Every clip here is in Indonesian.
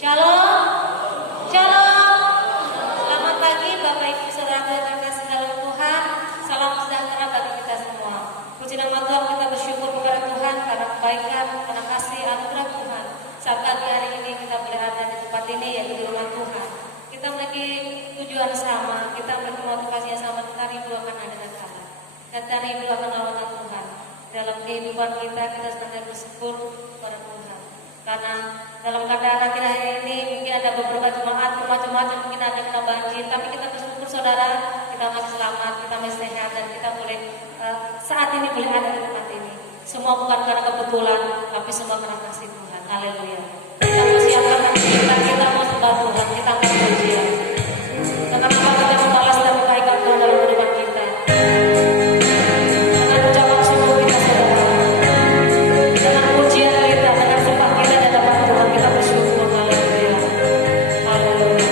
Shalom, shalom. Selamat pagi Bapak Ibu Saudara yang terkasih dalam Tuhan. Salam sejahtera bagi kita semua. Puji nama Tuhan, kita bersyukur kepada Tuhan karena kebaikan, karena kasih anugerah Tuhan. Saat pagi hari ini kita boleh ada di tempat ini, yaitu di rumah Tuhan. Kita memiliki tujuan sama, kita memiliki motivasi yang sama, kita rindu akan hadirat Allah. Kita rindu akan lawatan Tuhan. Dalam kehidupan kita senantiasa bersyukur kepada Tuhan. Karena dalam keadaan akhir-akhir ini mungkin ada beberapa jemaat yang mungkin ada kena banjir, tapi kita bersyukur saudara, kita masih selamat, kita masih sehat, dan kita boleh saat ini boleh ada di tempat ini. Semua bukan karena kebetulan, tapi semua karena kasih Tuhan. Haleluya. Kita persiapkan hati kita mau sembah Tuhan, kita mau pujian. Karena kita membalas dan kebaikan Tuhan dalam kehidupan kita. Dengan ucapan syukur kita saudara, dengan pujian kita, dengan sembah kita di hadapan Tuhan, kita bersyukur. Haleluya. Haleluya.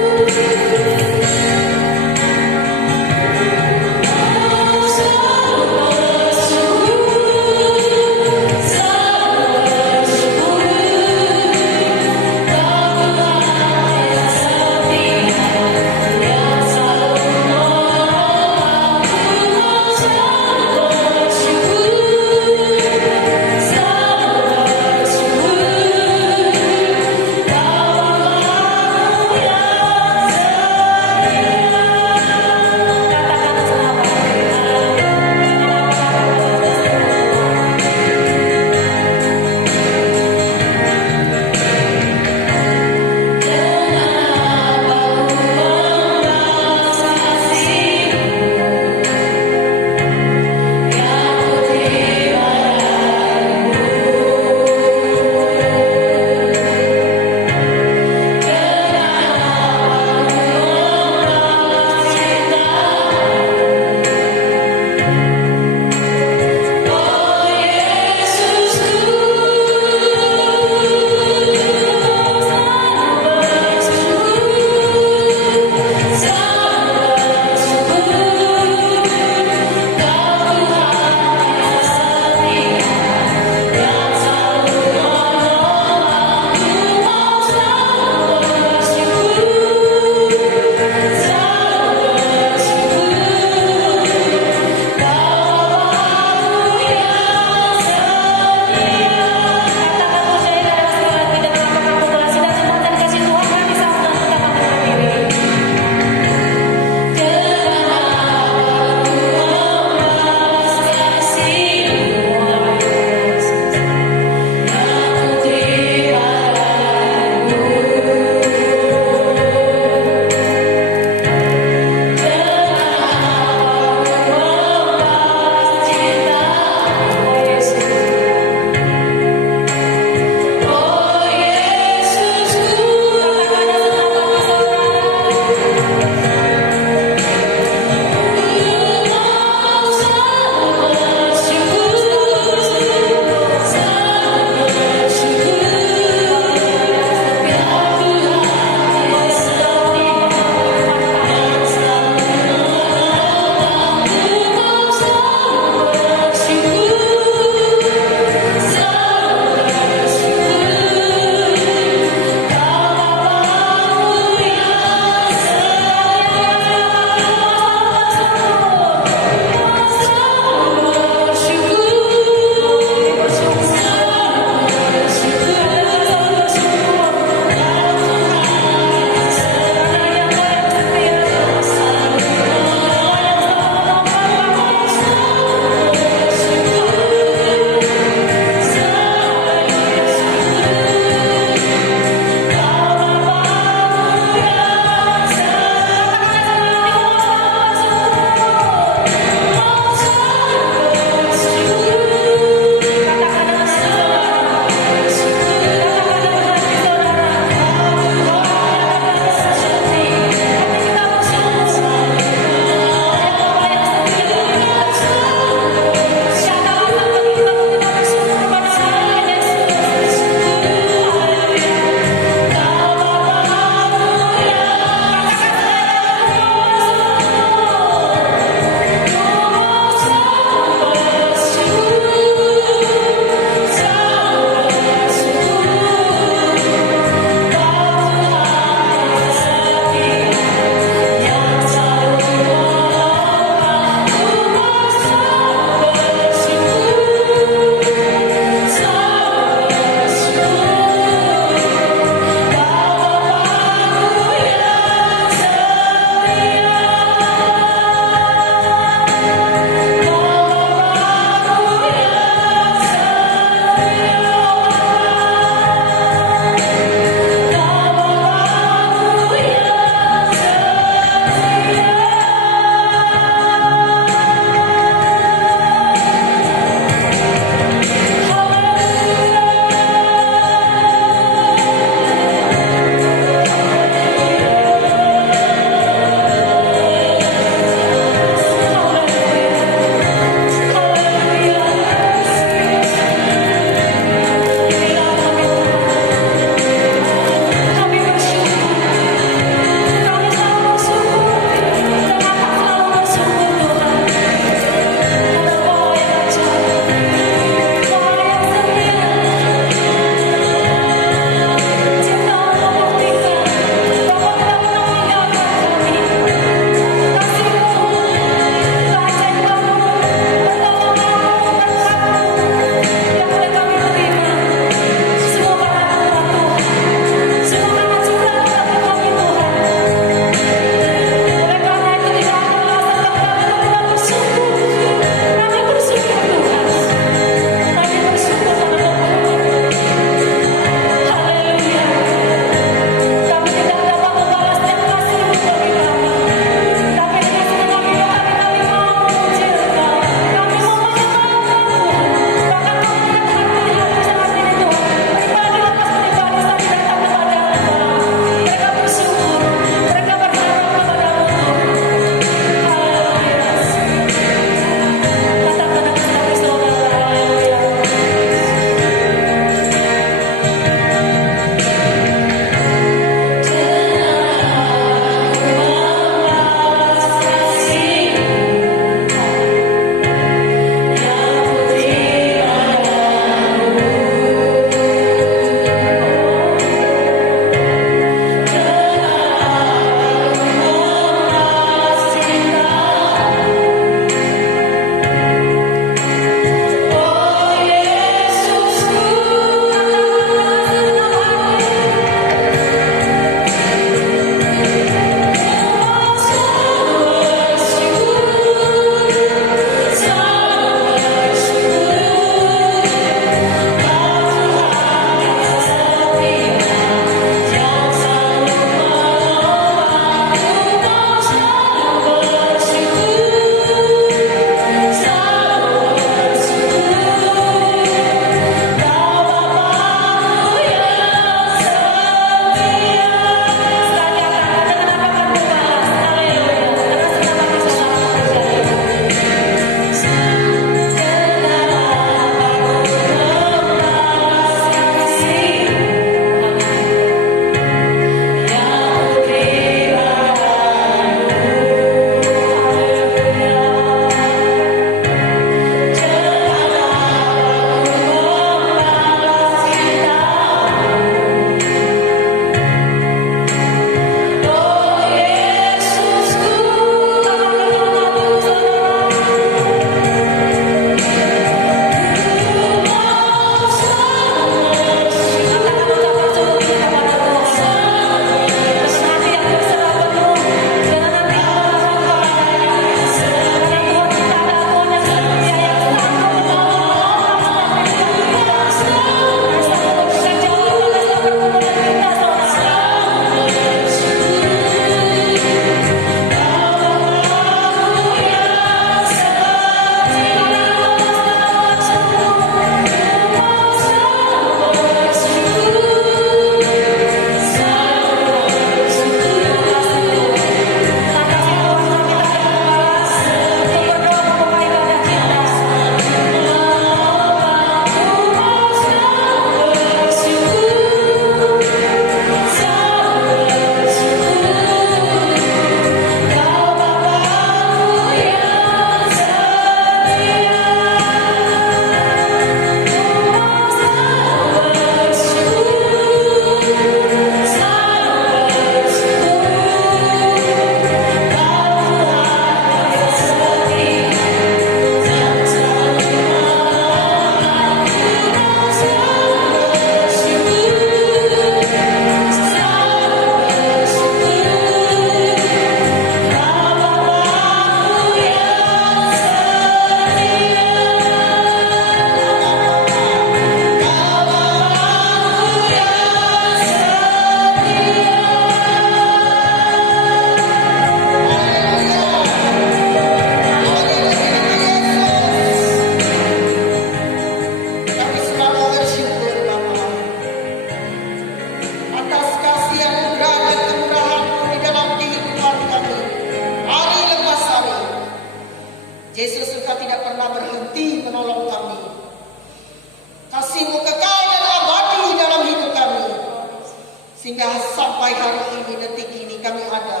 kami ada.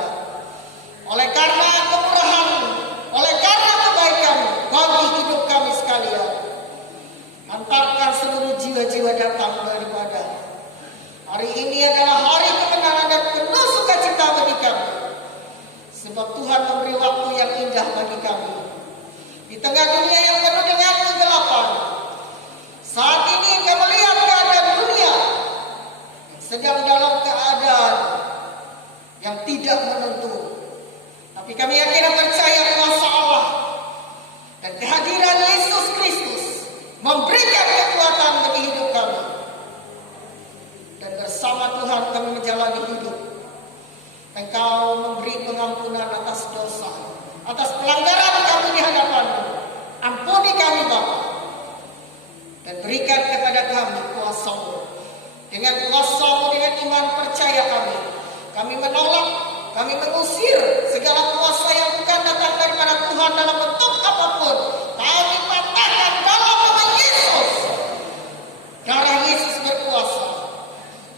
Oleh karena kemurahan, oleh karena kebaikan bagi hidup kami sekalian, hantarkan seluruh jiwa-jiwa datang beribadah. Hari ini adalah hari kemenangan dan penuh sukacita bagi kami. Sebab Tuhan memberi waktu yang indah bagi kami. Di tengah dunia yang penuh dengan kegelapan, saat ini kami melihat keadaan dunia yang sedang dalam keadaan yang tidak menentu. Tapi kami yakin dan percaya kuasa Allah dan kehadiran Yesus Kristus memberikan kekuatan bagi hidup kami. Dan bersama Tuhan kami menjalani hidup. Engkau memberi pengampunan atas dosa, atas pelanggaran kami di hadapan-Mu. Ampuni kami Bapa, dan berikan kepada kami kuasa-Mu. Dengan kuasa-Mu, dengan iman percaya kami menolak, kami mengusir segala kuasa yang bukan datang daripada Tuhan dalam bentuk apapun. Kami patahkan dalam nama Yesus. Darah Yesus berkuasa.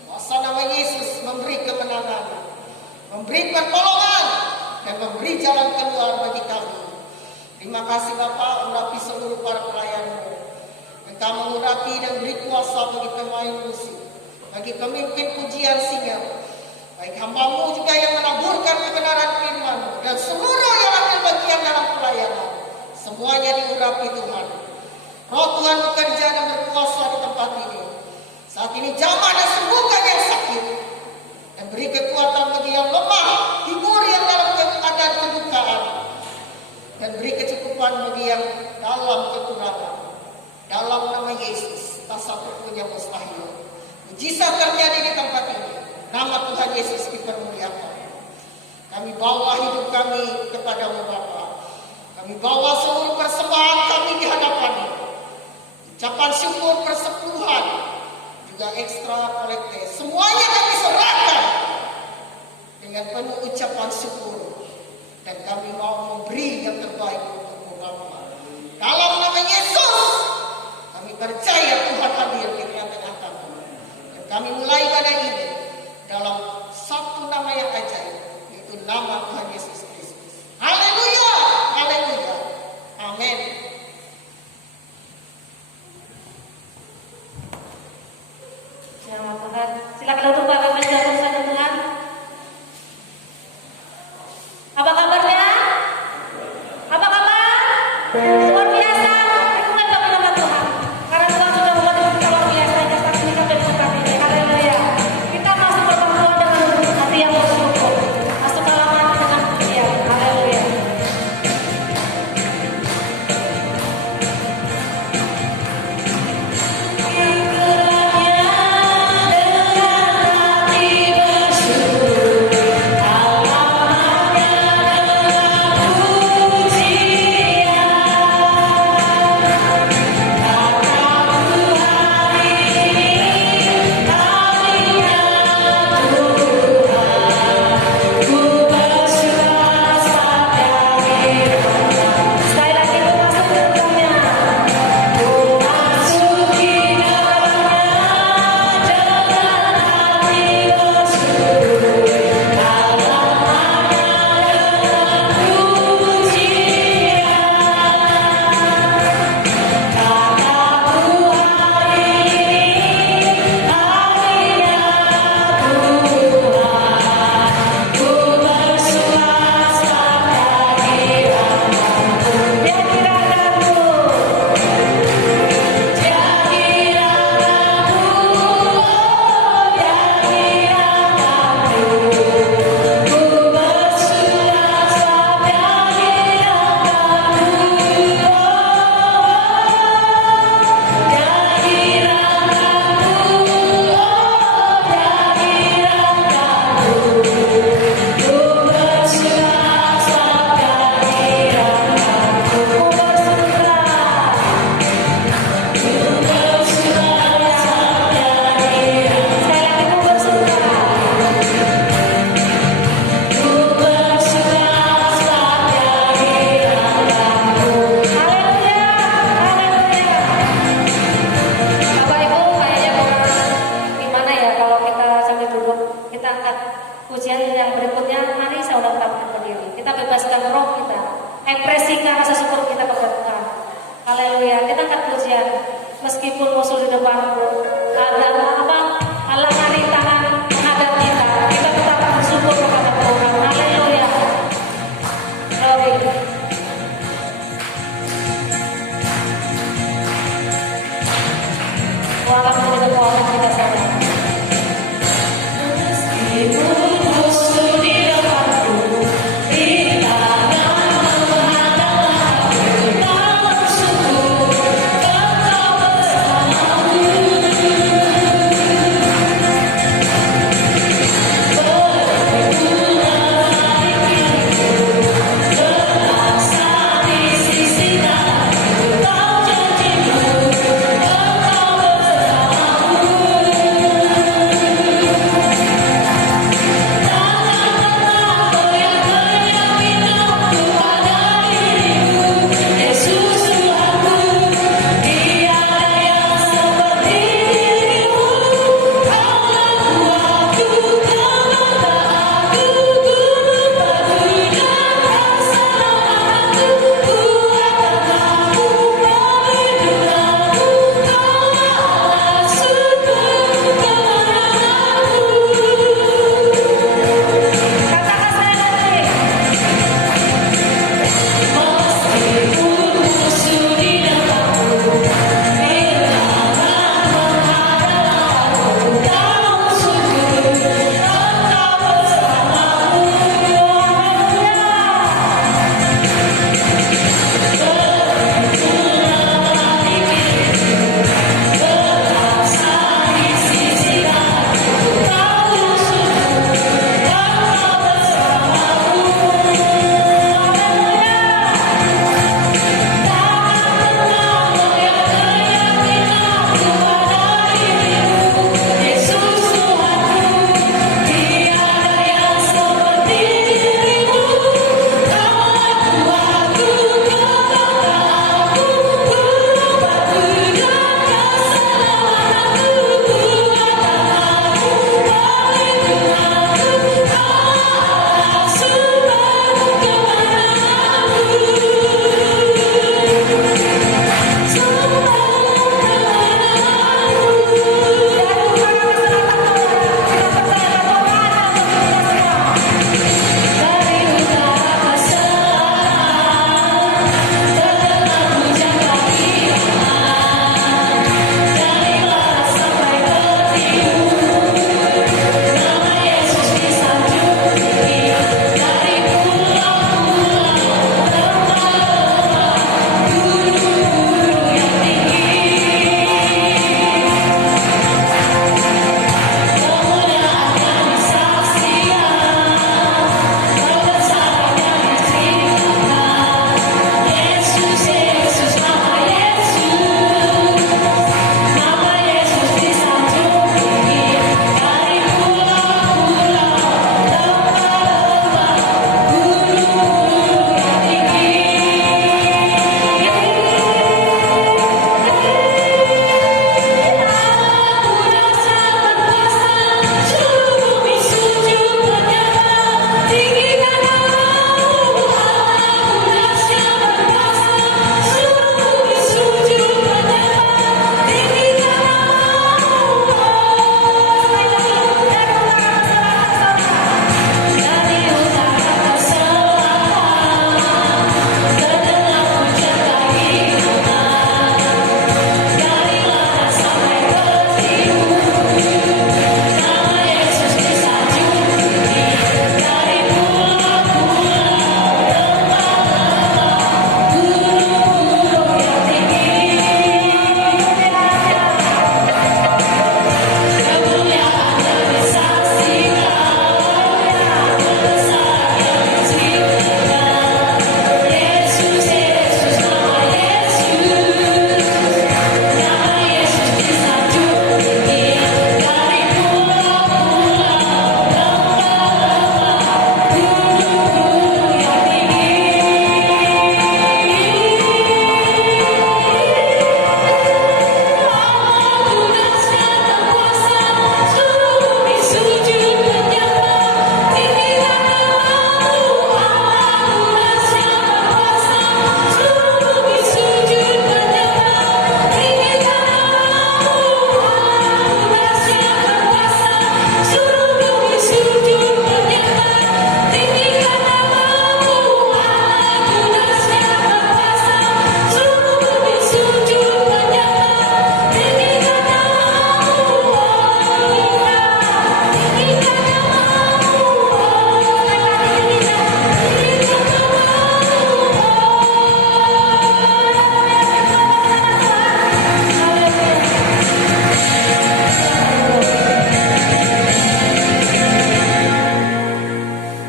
Kuasa nama Yesus memberi kemenangan, memberi pertolongan, dan memberi jalan keluar bagi kami. Terima kasih Bapa, urapi seluruh para pelayan-Mu. Engkau mengurapi dan beri kuasa bagi pemain musik, bagi pemimpin pujian singer, baik hamba-Mu juga yang menaburkan kebenaran firman-Mu, dan seluruh yang ambil bagian dalam pelayanan. Semuanya diurapi Tuhan. Roh Tuhan bekerja dan berkuasa di tempat ini. Saat ini jamah dan sembuhkan yang sakit, dan beri kekuatan bagi yang lemah, hibur yang dalam keadaan kedukaan, dan beri kecukupan bagi yang dalam kekurangan. Dalam nama Yesus, tak satu pun yang mustahil. Mujizat terjadi di tempat ini. Nama Tuhan Yesus dipermuliakan. Kami bawa hidup kami kepada-Mu Bapa. Kami bawa seluruh persembahan kami di hadapan-Mu. Ucapan syukur persepuluhan, juga ekstra kolekte, semuanya kami serahkan dengan penuh ucapan syukur. Dan kami mau memberi yang terbaik untuk-Mu Bapa. Dalam nama Yesus, kami percaya Tuhan hadir di tengah-tengah kami. Dan kami mulai pada ini dalam satu nama yang ajaib, yaitu nama Tuhan Yesus Kristus. Haleluya, haleluya, amin. Nama Tuhan. Silakan untuk Bapak menjawab saja Tuhan. Apa kabarnya? Apa kabar? Luar biasa. Bukan bagi nama Tuhan. Karena Tuhan sudah membuat kita luar biasa. Jangan kita dan berkat ini. Haleluya. Kita masuk berbantuan dengan hati yang bersyukur. Masuk dalam hati dengan pujian. Haleluya. ekspresikan rasa syukur kita kepada Tuhan. Haleluya. Kita angkat pujian meskipun musuh di depan ada apa halangan rintangan menghadap kita tetap bersyukur kepada Tuhan. Haleluya. Glory. Walau di depan kita sadar. Meskipun musuh di depanku, rintangan menghadap aku, tetap bersyukur, tetap bersamaku.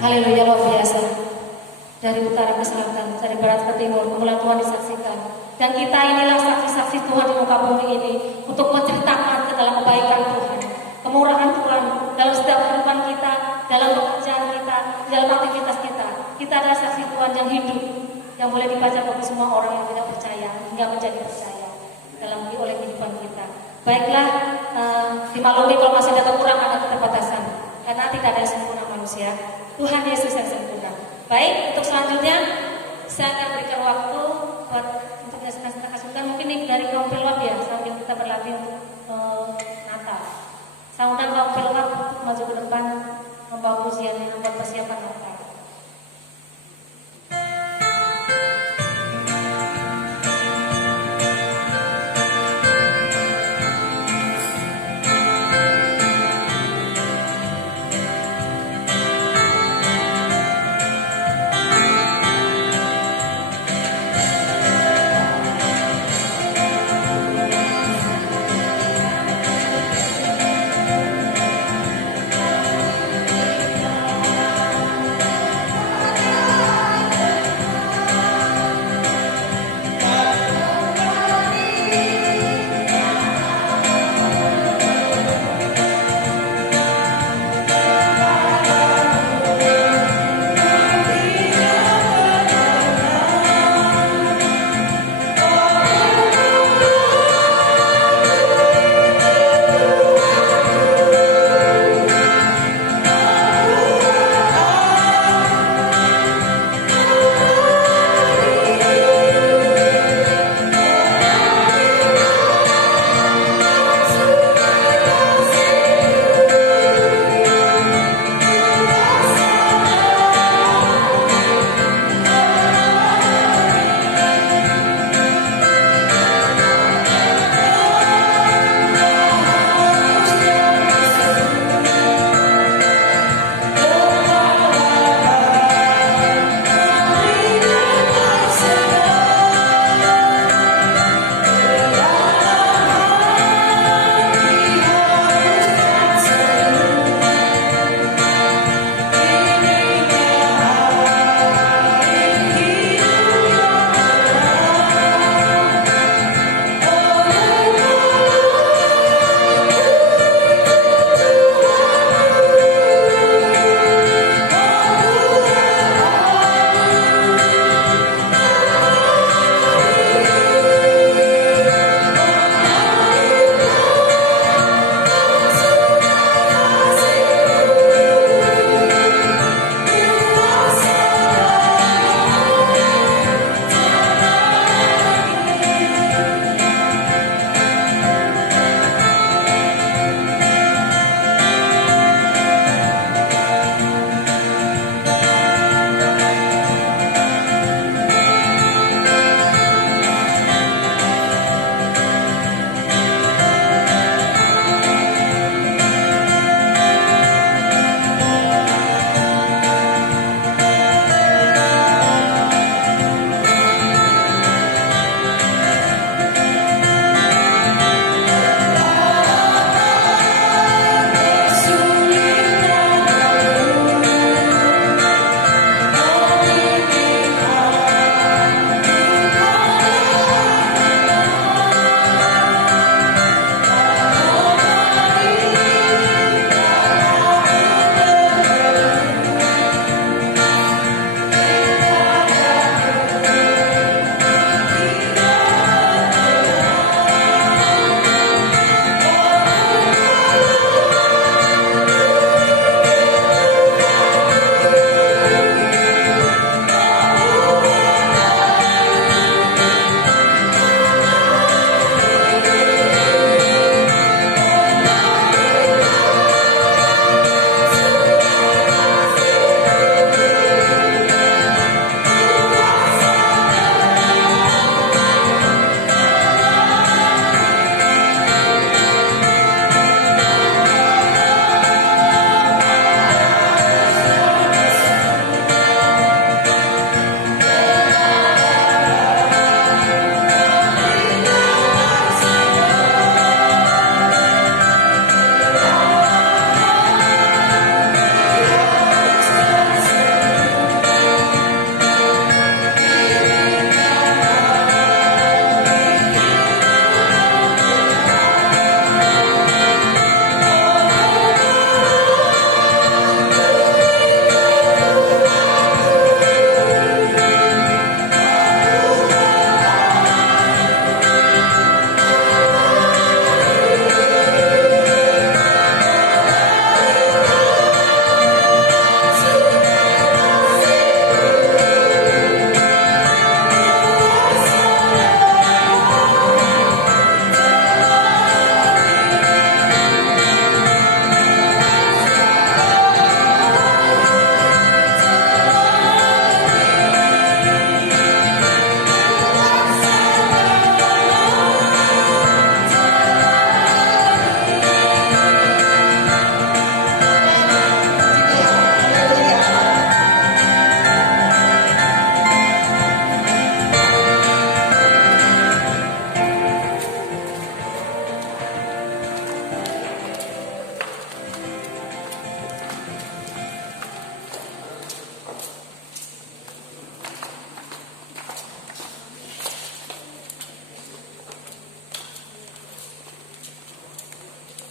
Haleluya, luar biasa. Dari utara ke selatan, dari barat ke timur, kemuliaan Tuhan disaksikan. Dan kita inilah saksi-saksi Tuhan di muka bumi ini untuk menceritakan ke dalam kebaikan Tuhan, kemurahan Tuhan dalam setiap kehidupan kita, dalam pekerjaan kita, dalam aktivitas kita. Kita adalah saksi Tuhan yang hidup, yang boleh dibaca bagi semua orang yang tidak percaya hingga menjadi percaya dalam oleh kehidupan kita. Baiklah, dimaklumi kalau masih ada kekurangan atau keterbatasan, karena tidak ada yang sempurna manusia. Tuhan Yesus yang sempurna. Baik, untuk selanjutnya saya akan berikan waktu buat untuk menyaksikan kasukan. Mungkin ini dari kaum pelwab ya, sambil kita berlatih untuk Natal. Saya undang kaum pelwab untuk maju ke depan membawa pujian yang membuat persiapan Natal.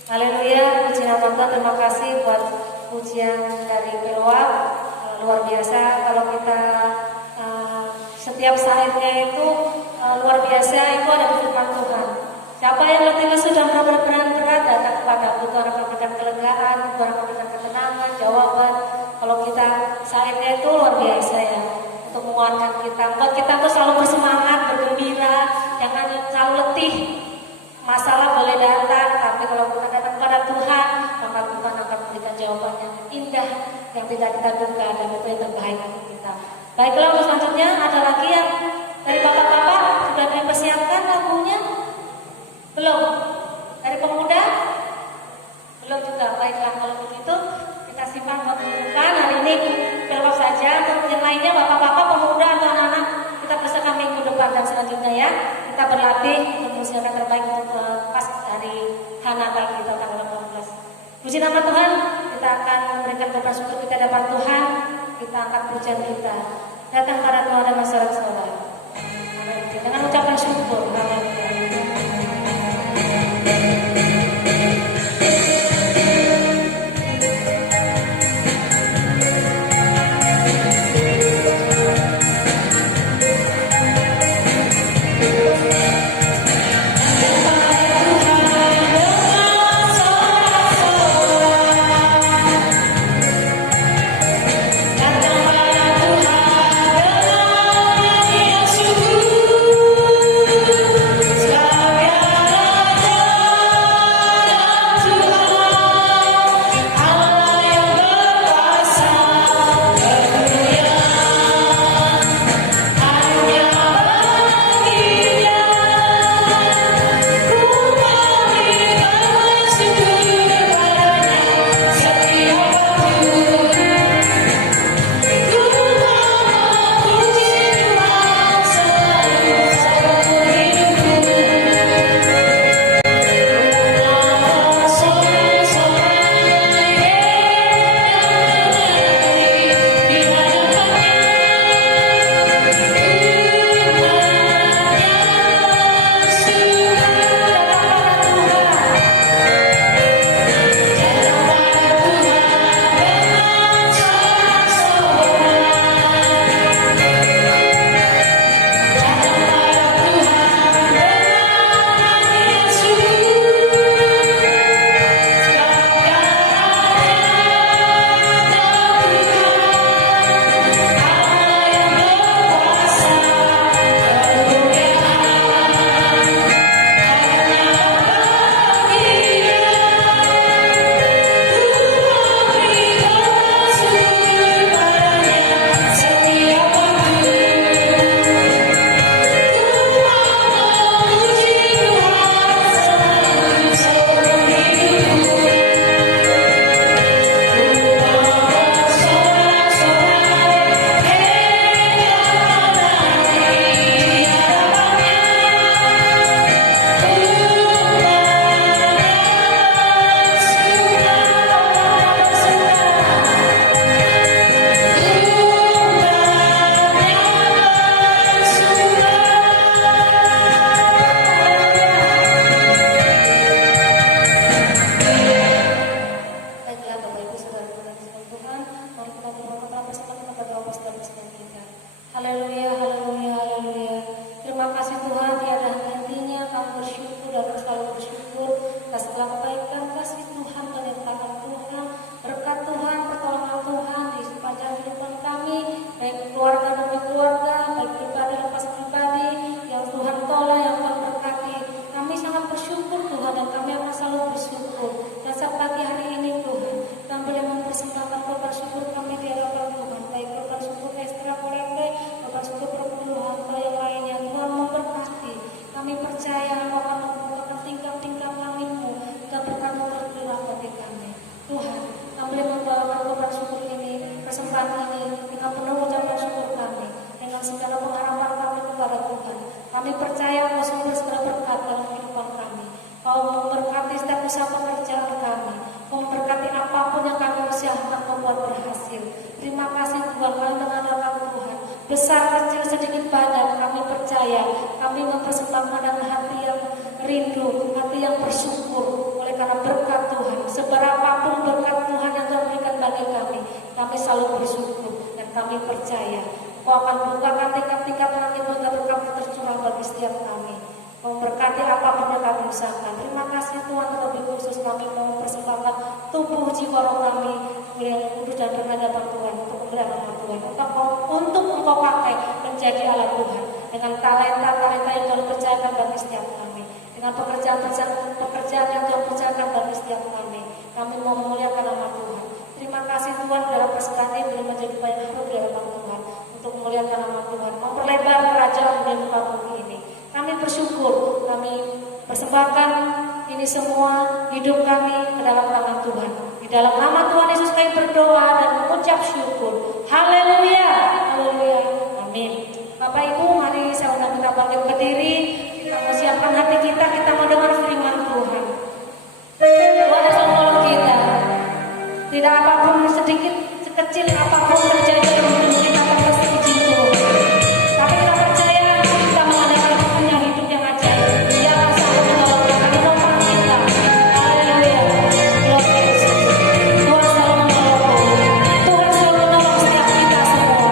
Haleluya, puji nama Tuhan. Terima kasih buat pujian dari Pelwak. Luar biasa kalau kita setiap saatnya itu luar biasa itu ada di firman Tuhan. Siapa yang letih lesu dan berat datang kepada Tuhan akan memberikan kelegaan, Tuhan akan memberikan ketenangan, jawaban. Kalau kita saatnya itu luar biasa ya untuk menguatkan kita, buat kita tuh selalu bersemangat, bergembira, jangan selalu letih. Masalah boleh datang, tapi kalau kita datang kepada Tuhan, maka Tuhan akan memberikan jawaban yang indah, yang tidak kita duga, dan itu yang terbaik untuk kita. Baiklah, untuk selanjutnya ada lagi yang dari bapak-bapak sudah dipersiapkan lagunya? Belum? Dari pemuda? Belum juga. Baiklah, kalau begitu kita simpan buat pembukaan. Hari ini terlepas saja. Untuk yang lainnya, bapak-bapak, pemuda atau anak-anak, kita bersama minggu depan dan selanjutnya ya. Kita berlatih untuk mempersiapkan terbaik untuk pas dari Natal kita tanggal 18. Puji nama Tuhan, kita akan memberikan kepada syukur kita dapat Tuhan. Kita angkat pujian kita datang pada Tuhan dan masyarakat saudara. Dengan ucapan syukur. Besar, kecil, sedikit, banyak, kami percaya, kami mempersembahkan dengan hati yang rindu, hati yang bersyukur. Oleh karena berkat Tuhan, seberapapun berkat Tuhan yang Tuhan berikan bagi kami selalu bersyukur dan kami percaya Kau akan bukakan tingkap-tingkap langit berkat tercurah bagi setiap kami. Kau memberkati apapun yang kami usahakan. Terima kasih Tuhan, terlebih khusus kami mau mempersembahkan tubuh jiwa roh kami yang kudus dan berhadapan Tuhan untuk kemuliaan Tuhan. Untuk Engkau pakai menjadi alat Tuhan dengan talenta-talenta yang Tuhan percayakan bagi setiap kami, dengan pekerjaan yang Tuhan percayakan bagi setiap kami. Kami mau memuliakan nama Tuhan. Terima kasih Tuhan dalam persembahan ini boleh menjadi banyak harum di hadapan Tuhan untuk memuliakan nama Tuhan, memperlebar kerajaan di muka bumi ini. Kami bersyukur, kami persembahkan ini semua hidup kami ke dalam tangan Tuhan. Di dalam nama Tuhan Yesus kami berdoa dan mengucap syukur. Haleluya, haleluya, amin. Bapak Ibu, mari saya undang kita bangkit berdiri. Kita mau siapkan hati kita mau dengar firman Tuhan. Tuhan Yesus menolong kita. Tidak apapun sedikit, sekecil apapun terjadi dalam hidup kita akan pasti izin Tuhan. Tapi kita percaya kita mengadakan punya hidup yang ajaib. Dia akan selalu menolong kita, menopang kita. Haleluya. Tuhan selalu menolong. Tuhan selalu menolong setiap kita semua.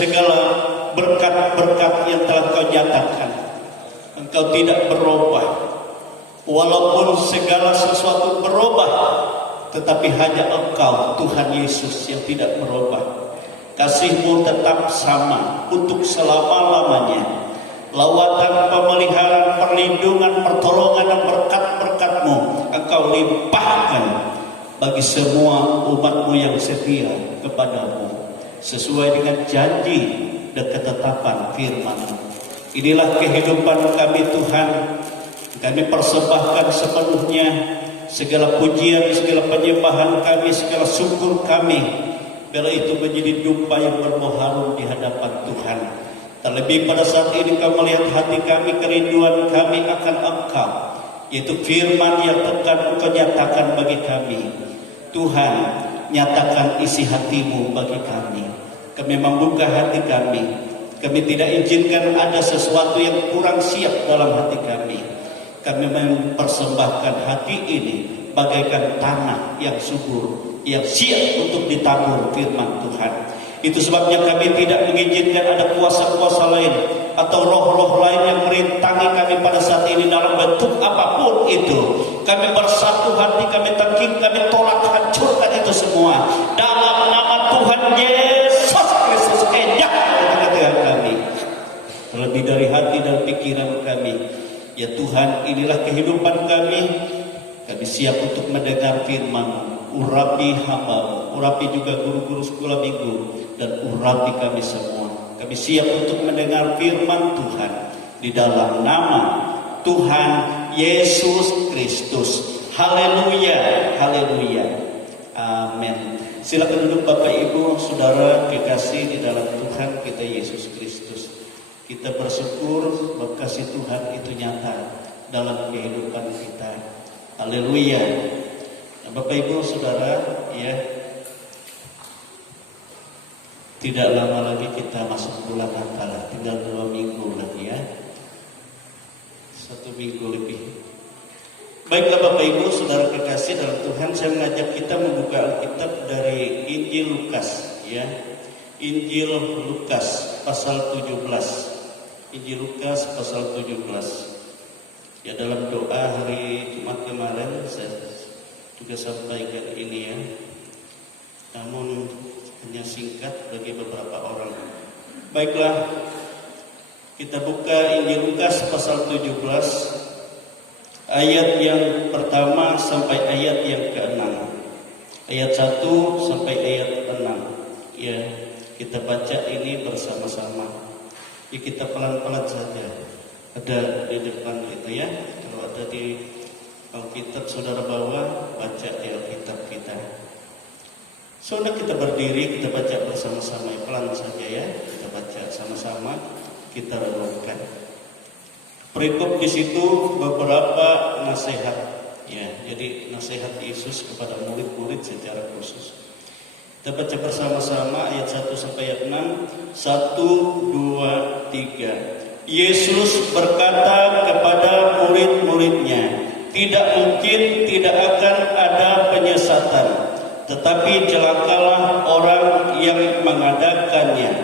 segala berkat-berkat yang telah Kau nyatakan. Engkau tidak berubah. Walaupun segala sesuatu berubah, tetapi hanya Engkau, Tuhan Yesus, yang tidak berubah. Kasih-Mu tetap sama untuk selama-lamanya. Lawatan, pemeliharaan, perlindungan, pertolongan, dan berkat-berkat-Mu Engkau limpahkan bagi semua umat-Mu yang setia kepadamu, sesuai dengan janji dan ketetapan firman-Mu. Inilah kehidupan kami Tuhan. Kami persembahkan sepenuhnya segala pujian, segala penyembahan kami, segala syukur kami, bila itu menjadi dupa yang berbau harum di hadapan Tuhan. Terlebih pada saat ini Kau melihat hati kami, kerinduan kami akan Engkau, yaitu firman yang tekan Engkau nyatakan bagi kami. Tuhan, nyatakan isi hati-Mu bagi kami. Kami membuka hati kami. Kami tidak izinkan ada sesuatu yang kurang siap dalam hati kami. Kami mempersembahkan hati ini bagaikan tanah yang subur, yang siap untuk ditabur firman Tuhan. Itu sebabnya kami tidak mengizinkan ada kuasa-kuasa lain atau roh-roh lain yang merintangi kami pada saat ini dalam bentuk apapun itu. Kami bersatu hati, kami tangking, kami tolak, hancurkan itu semua dalam nama Tuhan Yesus Kristus. Enyah dengan kami, terlebih dari hati dan pikiran kami. Ya Tuhan, inilah kehidupan kami. Kami siap untuk mendengar firman. Urapi hamba, urapi juga guru-guru sekolah minggu, dan urapi kami semua. Kami siap untuk mendengar firman Tuhan di dalam nama Tuhan Yesus Kristus. Haleluya, haleluya, amin. Silakan duduk Bapak Ibu, Saudara kekasih di dalam Tuhan kita Yesus Kristus. Kita bersyukur bahwa kasih Tuhan itu nyata dalam kehidupan kita. Haleluya. Nah, Bapak Ibu Saudara, ya, tidak lama lagi kita masuk bulan Natal, tinggal 2 minggu lagi ya, 1 minggu lebih. Baiklah Bapak Ibu Saudara kekasih dalam Tuhan, saya mengajak kita membuka Alkitab dari Injil Lukas, ya, Injil Lukas pasal 17. Injil Lukas pasal 17. Ya, dalam doa hari Jumat kemarin saya juga sampaikan ini ya. Namun hanya singkat bagi beberapa orang. Baiklah, kita buka Injil Lukas pasal 17 ayat yang pertama sampai ayat yang ke-6. Ayat 1 sampai ayat 6. Ya, kita baca ini bersama-sama. Ya, kita pelan-pelan saja. Ada di depan itu ya. Kalau ada di Alkitab saudara bawa, baca di Alkitab kita. Saudara kita berdiri, kita baca bersama-sama. Pelan saja ya. Kita baca sama-sama. Kita renungkan. Perikop di situ beberapa nasihat. Ya, jadi nasihat Yesus kepada murid-murid secara khusus. Kita baca bersama-sama ayat 1 sampai ayat 6. 1, 2, 3. Yesus berkata kepada murid-muridnya, tidak mungkin tidak akan ada penyesatan, tetapi celakalah orang yang mengadakannya.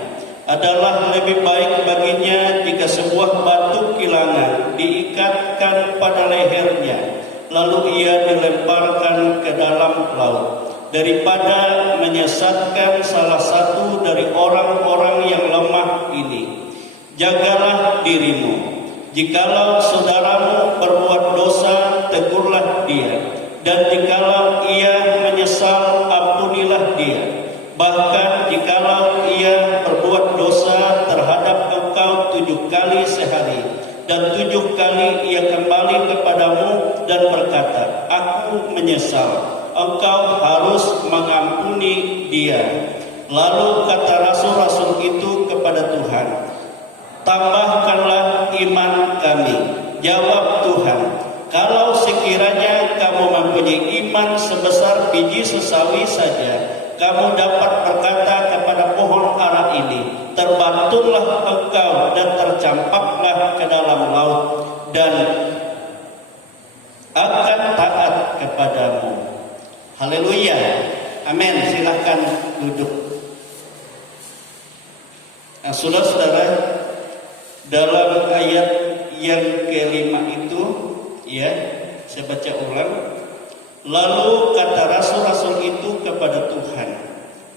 Adalah lebih baik baginya jika sebuah batu kilangan diikatkan pada lehernya, lalu ia dilemparkan ke dalam laut, daripada menyesatkan salah satu dari orang-orang yang lemah ini. Jagalah dirimu. Jikalau saudaramu berbuat dosa, tegurlah dia. Dan jikalau ia menyesal, ampunilah dia. Bahkan jikalau ia berbuat dosa terhadap engkau 7 kali sehari, dan 7 kali ia kembali kepadamu dan berkata, aku menyesal, engkau harus mengampuni dia. Lalu kata rasul-rasul itu kepada Tuhan, tambahkanlah iman kami. Jawab Tuhan, kalau sekiranya kamu mempunyai iman sebesar biji sesawi saja, kamu dapat berkata kepada pohon ara ini, terbantunlah engkau dan tercampaklah ke dalam laut, dan akan taat kepadamu. Haleluya, amin. Silahkan duduk. Nah, saudara-saudara, dalam ayat yang kelima itu, ya, saya baca ulang. Lalu kata rasul-rasul itu kepada Tuhan,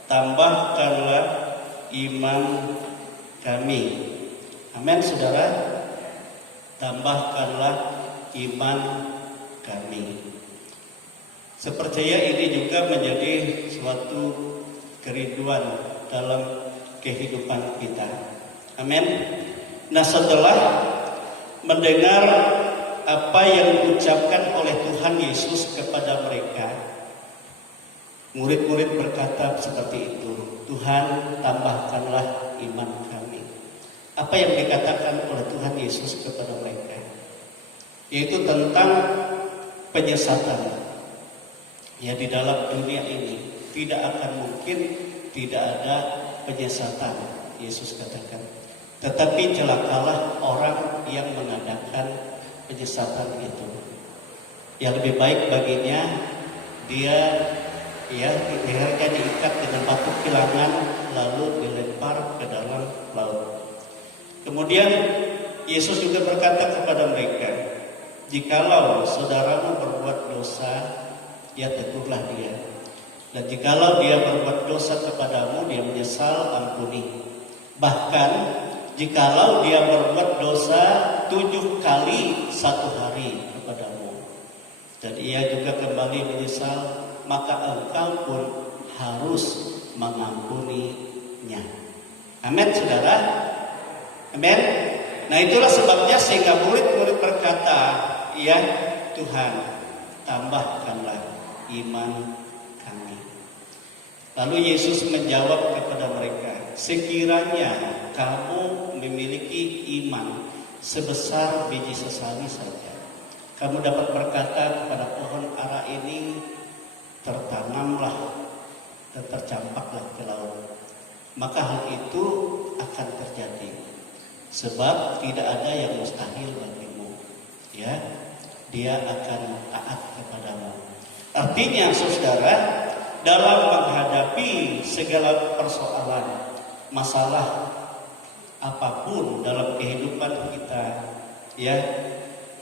tambahkanlah iman kami. Amin, saudara. Tambahkanlah iman kami. Saya percaya ini juga menjadi suatu kerinduan dalam kehidupan kita. Amin. Nah, setelah mendengar apa yang diucapkan oleh Tuhan Yesus kepada mereka, murid-murid berkata seperti itu, Tuhan, tambahkanlah iman kami. Apa yang dikatakan oleh Tuhan Yesus kepada mereka? Yaitu tentang penyesatan. Ya, di dalam dunia ini tidak akan mungkin tidak ada penyesatan, Yesus katakan. Tetapi celakalah orang yang mengadakan penyesatan itu. Yang lebih baik baginya dia lehernya diikat dengan batu kilangan lalu dilempar ke dalam laut. Kemudian Yesus juga berkata kepada mereka, jikalau saudaramu berbuat dosa, ya tegurlah dia. Dan jikalau dia berbuat dosa kepadamu, dia menyesal, ampuni. Bahkan jikalau dia berbuat dosa 7 kali 1 hari kepadamu, dan ia juga kembali menyesal, maka engkau pun harus mengampuninya. Amin, saudara. Amin. Nah, itulah sebabnya sehingga murid-murid berkata, ya Tuhan, tambahkanlah iman kami. Lalu Yesus menjawab kepada mereka, sekiranya kamu memiliki iman sebesar biji sesali saja, kamu dapat berkata kepada pohon ara ini, tertanamlah dan tercampaklah ke laut, maka hal itu akan terjadi. Sebab tidak ada yang mustahil bagimu. Ya, dia akan taat kepadamu. Artinya, saudara, dalam menghadapi segala persoalan, masalah apapun dalam kehidupan kita, ya,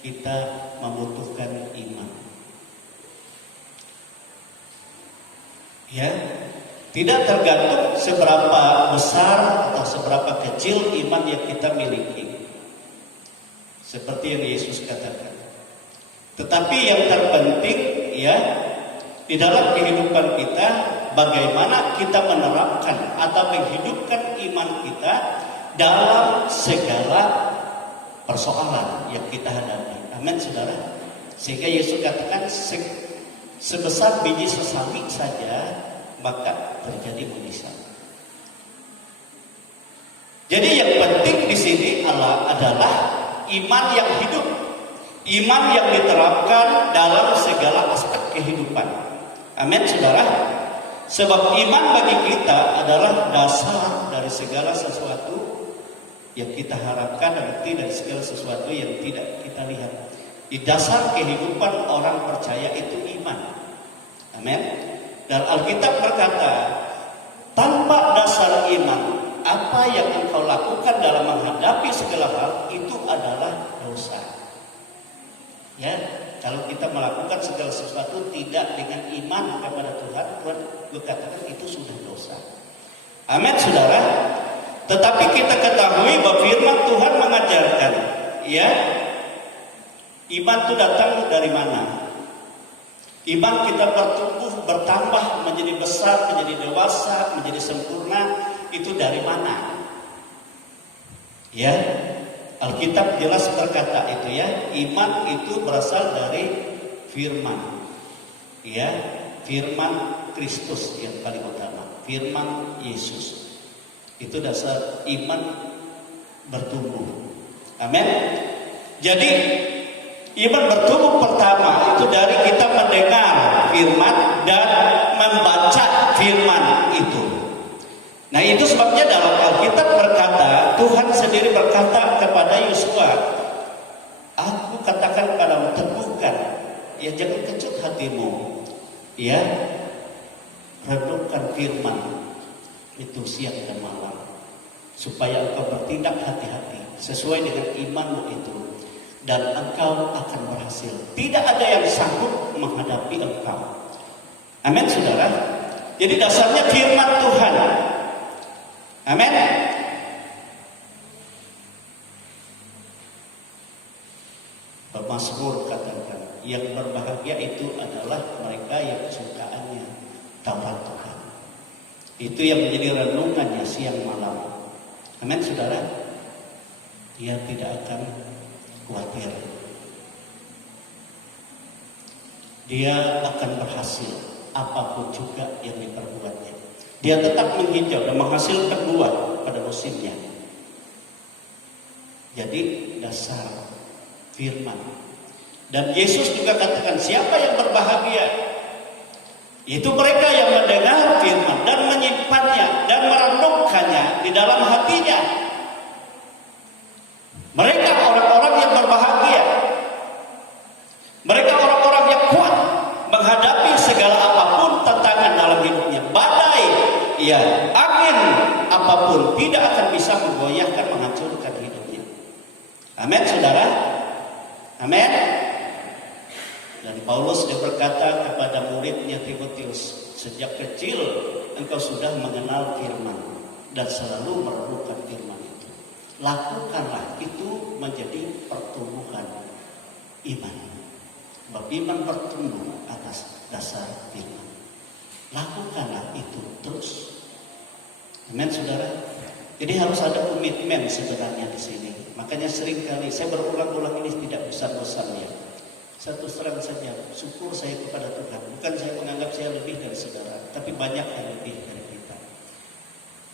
kita membutuhkan iman. Ya, tidak tergantung seberapa besar atau seberapa kecil iman yang kita miliki. Seperti yang Yesus katakan. Tetapi yang terpenting, ya, di dalam kehidupan kita, bagaimana kita menerapkan atau menghidupkan iman kita dalam segala persoalan yang kita hadapi. Amin, saudara. Sehingga Yesus katakan sebesar biji sesali saja maka terjadi mujizat. Jadi yang penting di sini adalah iman yang hidup, iman yang diterapkan dalam segala aspek kehidupan. Amin, saudara. Sebab iman bagi kita adalah dasar dari segala sesuatu yang kita harapkan dan dari segala sesuatu yang tidak kita lihat. Di dasar kehidupan orang percaya itu iman. Amin. Dan Alkitab berkata, tanpa dasar iman, apa yang engkau lakukan dalam menghadapi segala hal itu adalah dosa. Ya, kalau kita melakukan segala sesuatu tidak dengan iman kepada Tuhan, Tuhan berkatakan itu sudah dosa. Amin, saudara. Tetapi kita ketahui bahwa firman Tuhan mengajarkan, ya, iman itu datang dari mana? Iman kita bertumbuh, bertambah, menjadi besar, menjadi dewasa, menjadi sempurna, itu dari mana? Ya, Alkitab jelas berkata itu, ya, iman itu berasal dari firman. Ya, firman Kristus yang paling utama, firman Yesus. Itu dasar iman bertumbuh. Amin. Jadi iman bertumbuh pertama itu dari kita mendengar firman dan membaca firman itu. Nah, itu sebabnya dalam Alkitab berkata, Tuhan sendiri berkata kepada Yosua, aku katakan padamu, teguhkan, ya, jangan kecut hatimu, ya, renungkan firman itu siang dan malam. supaya engkau bertindak hati-hati sesuai dengan imanmu itu, dan engkau akan berhasil. Tidak ada yang sanggup menghadapi engkau. Amin, saudara. Jadi dasarnya firman Tuhan. Amin. Pemazmur katakan, yang berbahagia itu adalah mereka yang kesukaannya Taurat Tuhan. Itu yang menjadi renungannya siang malam. Amin, saudara. Dia tidak akan khawatir. Dia akan berhasil apapun juga yang diperbuatnya. Dia tetap menghijau dan menghasilkan buah pada musimnya. Jadi dasar firman. Dan Yesus juga katakan, siapa yang berbahagia? Itu mereka yang mendengar firman dan menyimpannya dan merenungkannya di dalam hatinya. Mereka orang-orang yang berbahagia. Mereka orang-orang yang kuat menghadapi segala apapun tantangan dalam hidupnya. Badai, ya, angin apapun tidak akan bisa menggoyahkan, menghancurkan hidupnya. Amin, saudara. Amin. Dan Paulus dia berkata kepada muridnya Timotius, sejak kecil engkau sudah mengenal firman dan selalu merenungkan firman itu. Lakukanlah itu menjadi pertumbuhan iman. Sebab iman bertumbuh atas dasar firman. Lakukanlah itu terus. Amin, saudara. Jadi harus ada komitmen sebenarnya di sini. Makanya seringkali saya berulang-ulang ini tidak bosan-bosan ya. Satu terang saja, syukur saya kepada Tuhan. Bukan saya menganggap saya lebih dari saudara, tapi banyak yang lebih dari kita.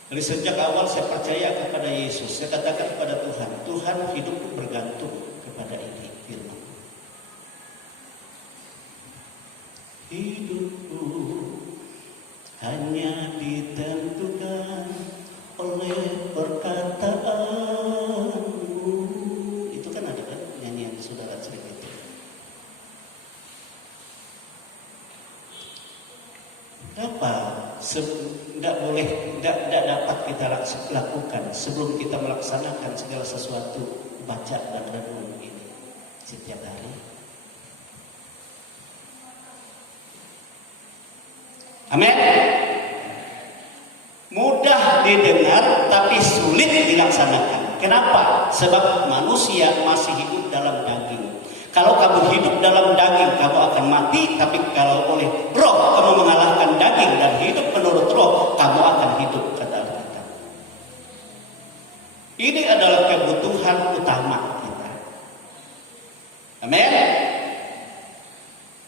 Dari sejak awal saya percaya kepada Yesus. Saya katakan kepada Tuhan, Tuhan, hidupku bergantung kepada ini firman. Hidupku hanya ditentukan oleh perkataanmu. Itu kan ada kan nyanyian saudara sering itu. Tidak dapat kita lakukan sebelum kita melaksanakan segala sesuatu, baca dan renung ini setiap hari. Amin. Mudah didengar tapi sulit dilaksanakan. Kenapa? Sebab manusia masih hidup dalam daging. Kalau kamu hidup dalam daging, kamu akan mati. Tapi kalau oleh roh kamu mengalahkan daging dan hidup menurut roh, kamu akan hidup, kata Alkitab. Ini adalah kebutuhan utama kita. Amin.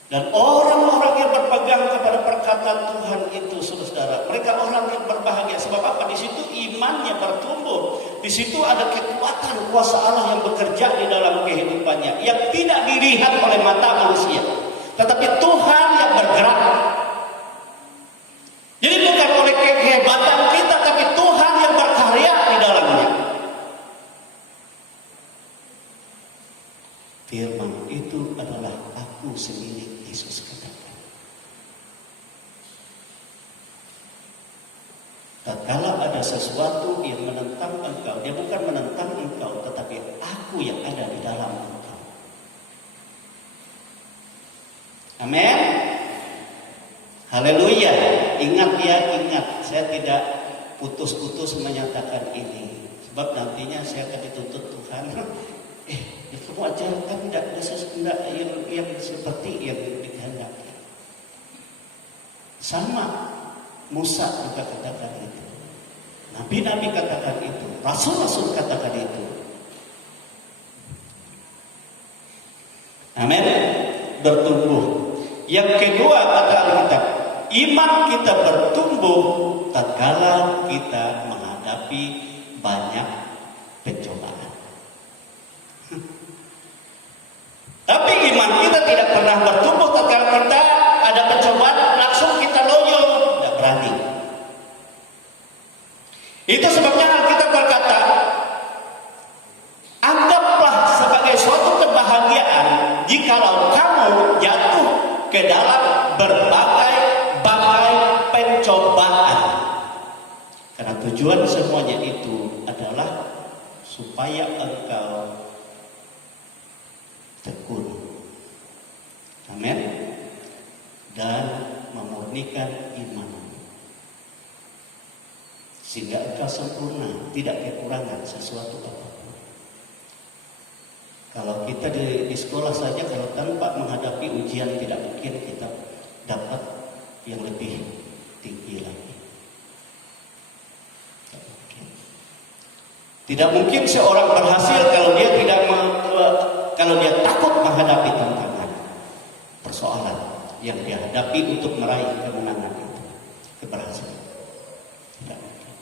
Dan orang-orang yang berpegang kepada perkataan Tuhan itu, saudara, mereka orang yang berbahagia. Sebab apa? Di situ imannya bertumbuh. Di situ ada kekuatan kuasa Allah yang bekerja di dalam kehidupannya, yang tidak dilihat oleh mata manusia, tetapi Tuhan yang bergerak. Jadi bukan oleh kehebatan kita, tapi Tuhan yang berkarya di dalamnya. Firman itu adalah aku sendiri, Yesus katakan. Tatkala ada sesuatu yang menentang engkau, dia bukan menentang engkau, tetapi aku yang ada di dalam engkau. Amin. Haleluya. Ingat ya, ingat. Saya tidak putus-putus menyatakan ini. Sebab nantinya saya akan dituntut Tuhan. Kamu ajarkan tidak yang seperti yang dikehendaki. Sama Musa juga katakan itu. Nabi-nabi katakan itu. Rasul-rasul katakan itu. Amin. Bertumbuh. Yang kedua kata Alkitab, iman kita bertumbuh tatkala kita menghadapi banyak pencobaan. Tapi iman kita tidak pernah bertumbuh tatkala kita ada pencobaan langsung kita loyo, tidak berani. Itu sebabnya Alkitab berkata, anggaplah sebagai suatu kebahagiaan jikalau kamu jatuh ke dalam berbagai pencobaan. Karena tujuan semuanya itu adalah supaya engkau tekun. Amin. Dan memurnikan iman. Sehingga engkau sempurna, tidak kekurangan sesuatu apapun. Kalau kita di sekolah saja, kalau tanpa menghadapi ujian, tidak mungkin kita dapat yang lebih tinggi lagi. Tidak mungkin seorang berhasil kalau dia kalau dia takut menghadapi tantangan, persoalan yang dia hadapi untuk meraih kemenangan itu, keberhasilan. Tidak mungkin.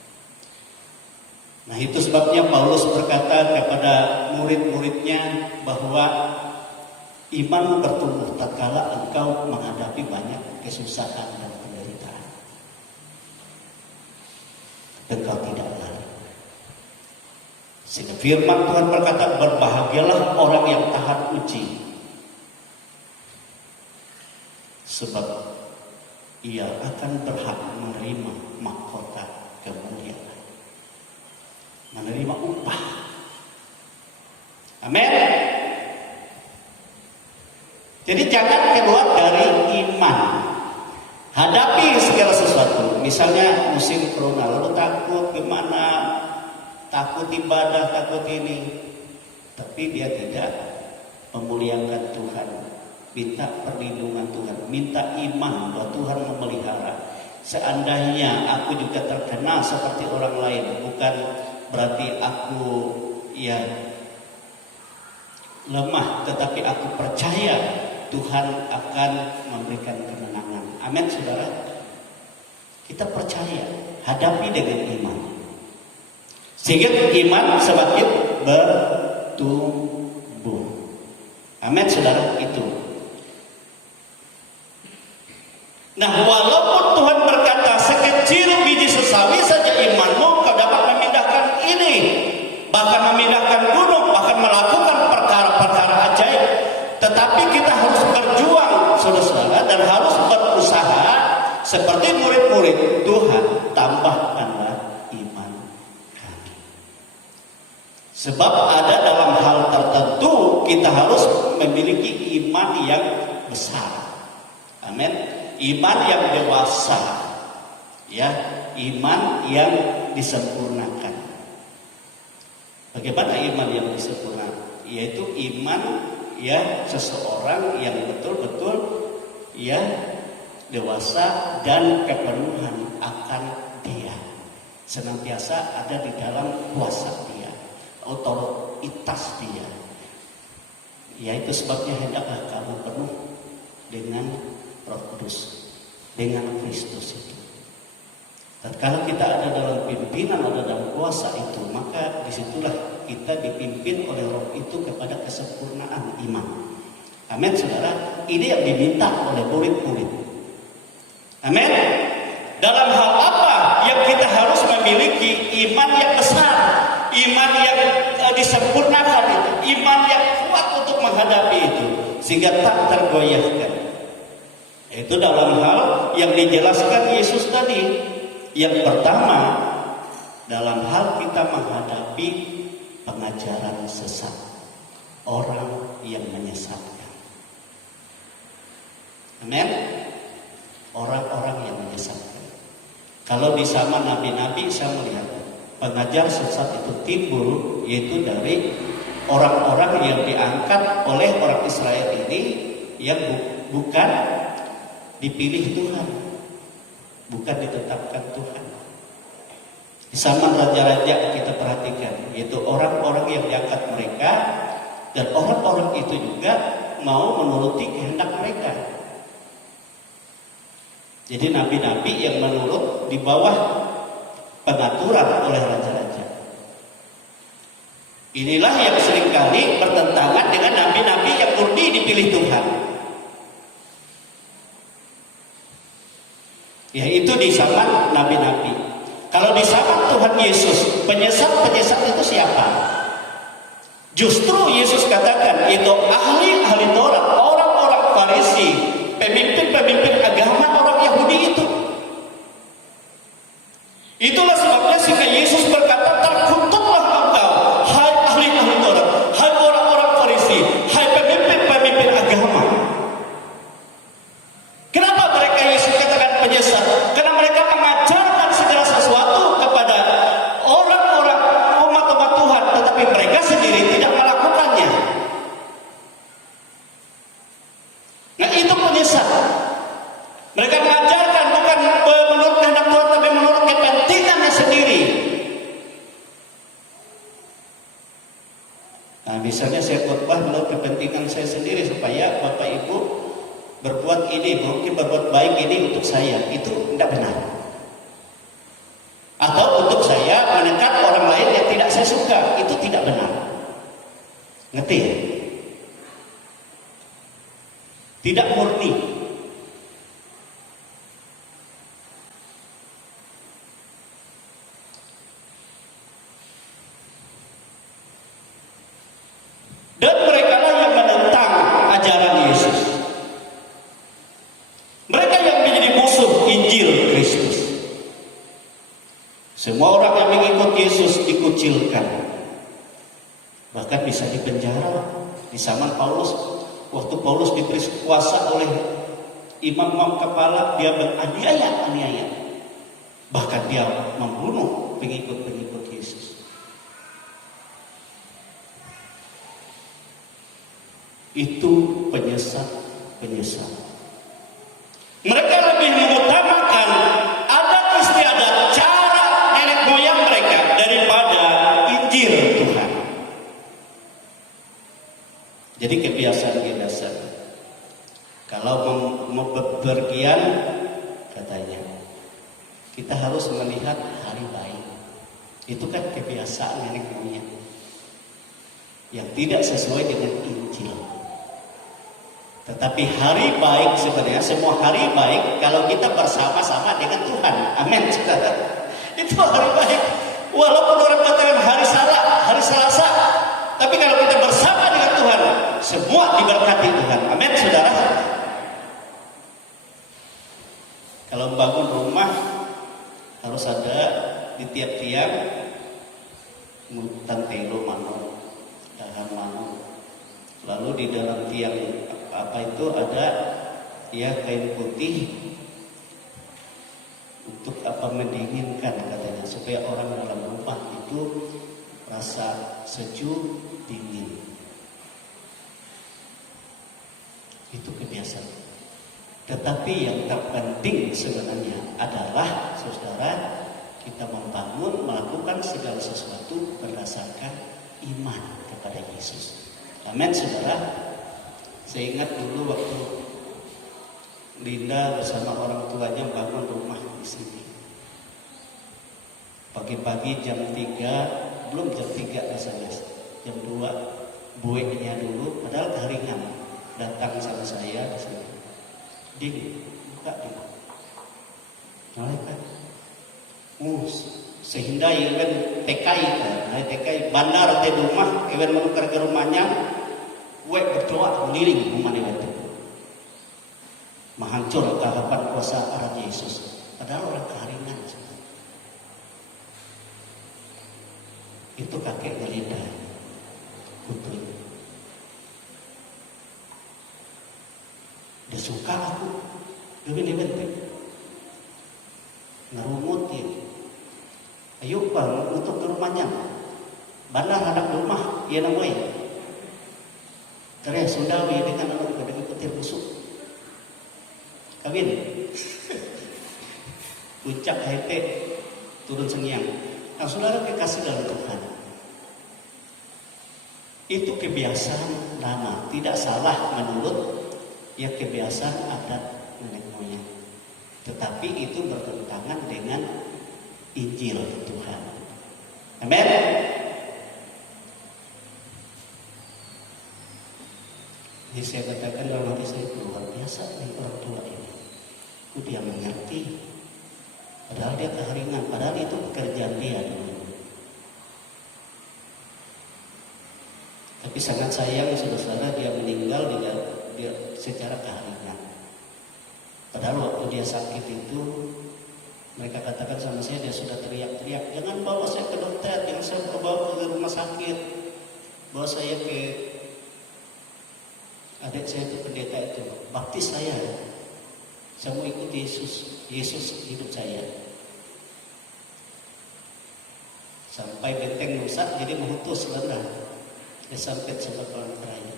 Nah, itu sebabnya Paulus berkata kepada murid-muridnya bahwa imanmu bertumbuh tatkala engkau menghadapi banyak kesusahan dan penderitaan. Engkau tidak lari. Sehingga firman Tuhan berkata, berbahagialah orang yang tahan uji, sebab ia akan berhak menerima mahkota kemuliaan, menerima upah. Amin. Jadi jangan keluar dari iman. Hadapi segala sesuatu. Misalnya musim corona, lalu takut gimana? Takut ibadah, takut ini. Tapi dia tidak memuliakan Tuhan. Minta perlindungan Tuhan. Minta iman bahwa Tuhan memelihara. Seandainya aku juga terkena seperti orang lain, bukan berarti aku lemah, tetapi aku percaya Tuhan akan memberikan kemenangan. Amin, saudara. Kita percaya, hadapi dengan iman. Sehingga iman semakin bertumbuh. Amin, saudara, itu. Nah, walaupun Tuhan berkata sekecil biji sesawi saja imanmu, kau dapat memindahkan ini, bahkan memindahkan gunung, bahkan melakukan perkara-perkara ajaib. Tetapi kita harus berjuang, saudara-saudara, dan harus berusaha seperti murid-murid. Tuhan, tambahkanlah iman kami. Sebab ada dalam hal tertentu kita harus memiliki iman yang besar. Amin. Iman yang dewasa, ya, iman yang disempurnakan. Bagaimana iman yang disempurnakan? Yaitu iman seseorang yang betul-betul dewasa dan kepenuhan akan Dia, senantiasa ada di dalam kuasa Dia, otoritas Dia. Yaitu sebabnya hendaklah kamu penuh dengan Roh Kudus, dengan Kristus itu. Dan kalau kita ada dalam pimpinan, ada dalam kuasa itu, maka disitulah kita dipimpin oleh Roh itu kepada kesempurnaan iman. Amin, saudara. Ini yang diminta oleh murid-murid. Amin. Dalam hal apa yang kita harus memiliki iman yang besar, iman yang disempurnakan itu, iman yang kuat untuk menghadapi itu, sehingga tak tergoyahkan. Itu dalam hal yang dijelaskan Yesus tadi. Yang pertama, dalam hal kita menghadapi pengajaran sesat, orang yang menyesatkan. Amin. Orang-orang yang menyesatkan. Kalau di zaman nabi-nabi, saya melihat pengajar sesat itu timbul, yaitu dari orang-orang yang diangkat oleh orang Israel ini yang bukan dipilih Tuhan, bukan ditetapkan Tuhan. Di zaman raja-raja kita perhatikan, yaitu orang-orang yang diangkat mereka, dan orang-orang itu juga mau menuruti kehendak mereka. Jadi nabi-nabi yang menurut di bawah pengaturan oleh raja-raja. Inilah yang seringkali bertentangan dengan nabi-nabi yang murni dipilih Tuhan. Ya, itu di zaman nabi-nabi. Kalau di zaman Tuhan Yesus, penyesat-penyesat itu siapa? Justru Yesus katakan itu ahli-ahli Taurat, orang-orang Farisi, pemimpin-pemimpin agama orang Yahudi itu. Itulah sebabnya penyesat. Mereka mengajarkan bukan menurut kehendak Tuhan, tapi menurut kepentingannya sendiri. Nah, misalnya saya khotbah menurut kepentingan saya sendiri supaya Bapak Ibu berbuat ini, mungkin berbuat baik ini untuk saya, itu tidak benar. Atau untuk saya menekan orang lain yang tidak saya suka, itu tidak benar. Ngerti ya? Tidak murni. Dan mereka lah yang menentang ajaran Yesus. Mereka yang menjadi musuh Injil Kristus. Semua orang yang mengikut Yesus dikucilkan. Bahkan bisa dipenjara. Di zaman Paulus, waktu Paulus diberi kuasa oleh imam-imam kepala, dia beraniaya. Bahkan dia membunuh pengikut-pengikut Yesus. Itu penyesat. Mereka lebih mengutamakan adat istiadat cara nenek moyang mereka daripada Injil Tuhan. Jadi kebiasaan. Kalau mau bepergian, katanya kita harus melihat hari baik. Itu kan kebiasaan nenek moyang yang tidak sesuai dengan Injil. Tetapi hari baik sebenarnya, semua hari baik kalau kita bersama-sama dengan Tuhan. Amin, saudara. Itu hari baik. Walaupun orang katakan hari Selasa, tapi kalau kita bersama dengan Tuhan, semua diberkati Tuhan. Amin, saudara. Kalau membangun rumah harus ada di tiap tiang tantelo mano, dahan mano. Lalu di dalam tiang apa itu ada ya kain putih untuk apa mendinginkan katanya, supaya orang dalam rumah itu rasa sejuk dingin. Itu kebiasaan. Tetapi yang terpenting sebenarnya adalah saudara, kita membangun, melakukan segala sesuatu berdasarkan iman kepada Yesus. Amin, saudara. Saya ingat dulu waktu Linda bersama orang tuanya bangun rumah di sini. Pagi-pagi jam 3, belum jam 3 rasanya, jam 2 bueknya dulu, padahal keringan datang sama saya di sini. Ding, buka ding. Nyalakan. Sehingga kan TKI bandar di rumah, even menukar ke rumahnya. Wek berdoa meliring rumah itu, menghancur kehadapan kuasa arah Yesus. Padahal orang keharinan. Itu kakek Belinda, putri. Dia suka aku, lebih ngerumutin. Ayo bang, untuk ke rumahnya. Bandar anak rumah, ia namanya. Karya Sundawi dengan anak dengan petir busuk. Kawin. Puncak HT turun sengiang. Nah, saudara kekasih dalam Tuhan. Itu kebiasaan lama, tidak salah menurut ya kebiasaan adat nenek moyang. Tetapi itu bertentangan dengan Injil Tuhan. Amin. Jadi saya katakan dalam hati saya, luar biasa nih orang tua ini. Dia mengerti. Padahal dia keheringan. Padahal itu pekerjaan dia dulu. Tapi sangat sayang saudara, dia meninggal dia secara keheringan. Padahal waktu dia sakit itu, mereka katakan sama saya, dia sudah teriak-teriak, jangan bawa saya ke dokter, jangan saya bawa ke rumah sakit, bawa saya ke adik saya itu pendeta itu, baptis saya mau ikut Yesus hidup saya. Sampai benteng rusak, jadi mengutus lana, dia sampai sempat orang keraya.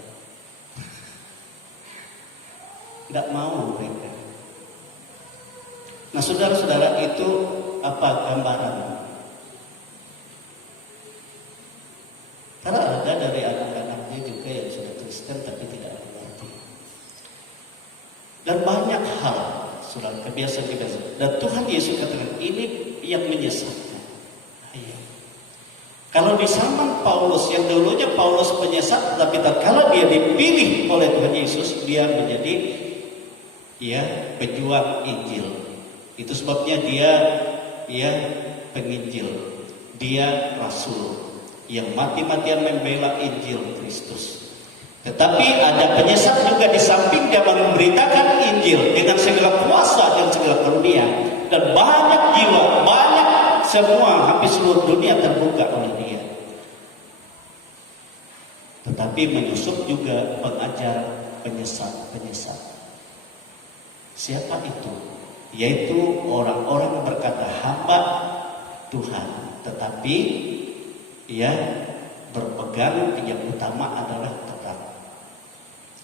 Tidak mau mereka. Nah saudara-saudara, itu apa gambaran? Karena ada dari anak-anaknya juga yang sudah Kristen tapi tidak mengerti. Dan banyak hal, saudara, kebiasaan-kebiasaan. Dan Tuhan Yesus katakan ini yang menyesatkan. Ayo. Kalau di zaman Paulus, yang dulunya Paulus penyesat, tapi kalau dia dipilih oleh Tuhan Yesus, dia menjadi pejuang Injil. Itu sebabnya dia penginjil, dia rasul yang mati-matian membela Injil Kristus. Tetapi ada penyesat juga di samping dia memberitakan Injil dengan segala kuasa dan segala karunia, dan banyak jiwa, banyak semua hampir seluruh dunia terbuka oleh dia. Tetapi menyusup juga pengajar penyesat. Siapa itu? Yaitu orang-orang berkata hamba Tuhan, tetapi berpegang yang utama adalah terang.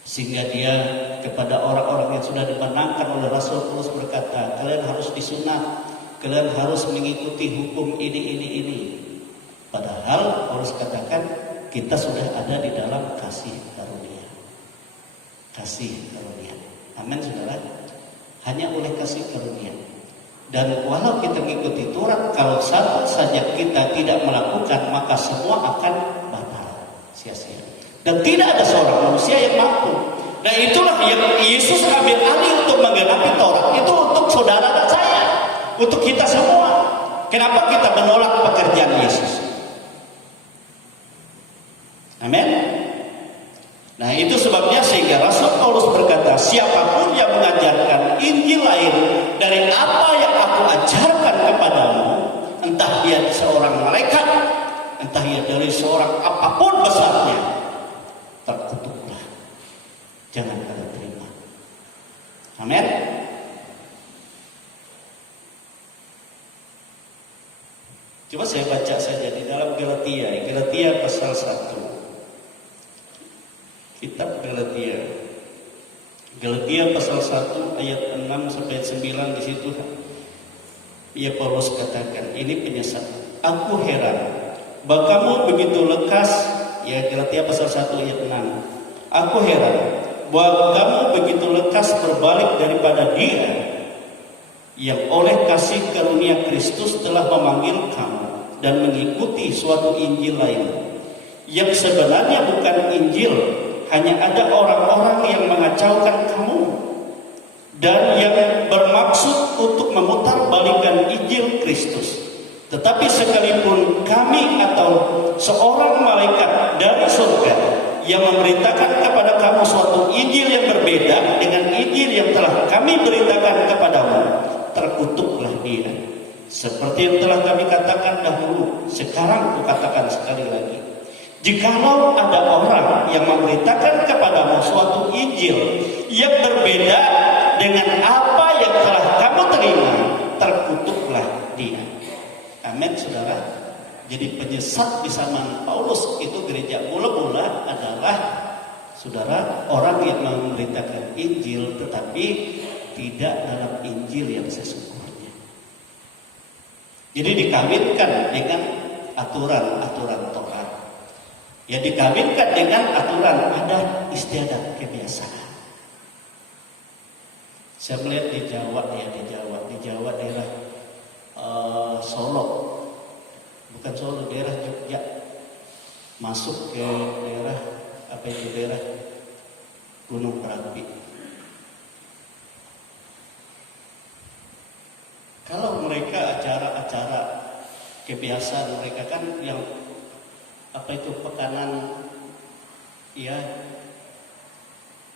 Sehingga dia kepada orang-orang yang sudah dimenangkan oleh Rasul Paulus berkata, kalian harus disunat, kalian harus mengikuti hukum ini. Padahal Paulus katakan kita sudah ada di dalam kasih karunia. Kasih karunia. Amin saudara. Hanya oleh kasih karunia. Dan walau kita mengikuti Taurat, kalau satu saja kita tidak melakukan, maka semua akan batal, sia-sia. Dan tidak ada seorang manusia yang mampu. Dan itulah yang Yesus ambil alih untuk menggenapi Taurat. Itu untuk saudara dan saya, untuk kita semua. Kenapa kita menolak pekerjaan Yesus? Amin. Nah itu sebabnya sehingga Rasul Paulus berkata, siapapun yang mengajarkan Injil lain dari apa yang aku ajarkan kepadamu, entah dia seorang malaikat, entah dia dari seorang apapun besarnya, terkutuklah. Jangan kalian terima. Amin. Coba saya baca saja di dalam Galatia pasal 1. Kitab Galatia pasal 1 ayat 6 sampai 9, di situ Paulus katakan, ini penyesat. Aku heran bahwa kamu begitu lekas, Galatia pasal 1 ayat 6. Aku heran bahwa kamu begitu lekas berbalik daripada Dia yang oleh kasih karunia Kristus telah memanggil kamu dan mengikuti suatu Injil lain yang sebenarnya bukan Injil. Hanya ada orang-orang yang mengacaukan kamu dan yang bermaksud untuk memutarbalikkan Injil Kristus. Tetapi sekalipun kami atau seorang malaikat dari surga yang memberitakan kepada kamu suatu Injil yang berbeda dengan Injil yang telah kami beritakan kepadamu, terkutuklah dia. Seperti yang telah kami katakan dahulu, sekarang kukatakan sekali lagi. Jikalau ada orang yang memberitakan kepadamu suatu Injil yang berbeda dengan apa yang telah kamu terima, terkutuklah dia. Amin saudara. Jadi penyesat di zaman Paulus itu gereja mula-mula adalah saudara orang yang memberitakan Injil tetapi tidak dalam Injil yang sesungguhnya. Jadi dikawinkan dengan aturan-aturan Taurat. Ya dikawinkan dengan aturan adat istiadat kebiasaan. Saya melihat di Jawa daerah Solo, bukan Solo, daerah Jogja, masuk ke daerah daerah Gunung Merapi. Kalau mereka acara-acara kebiasaan mereka kan yang pekanan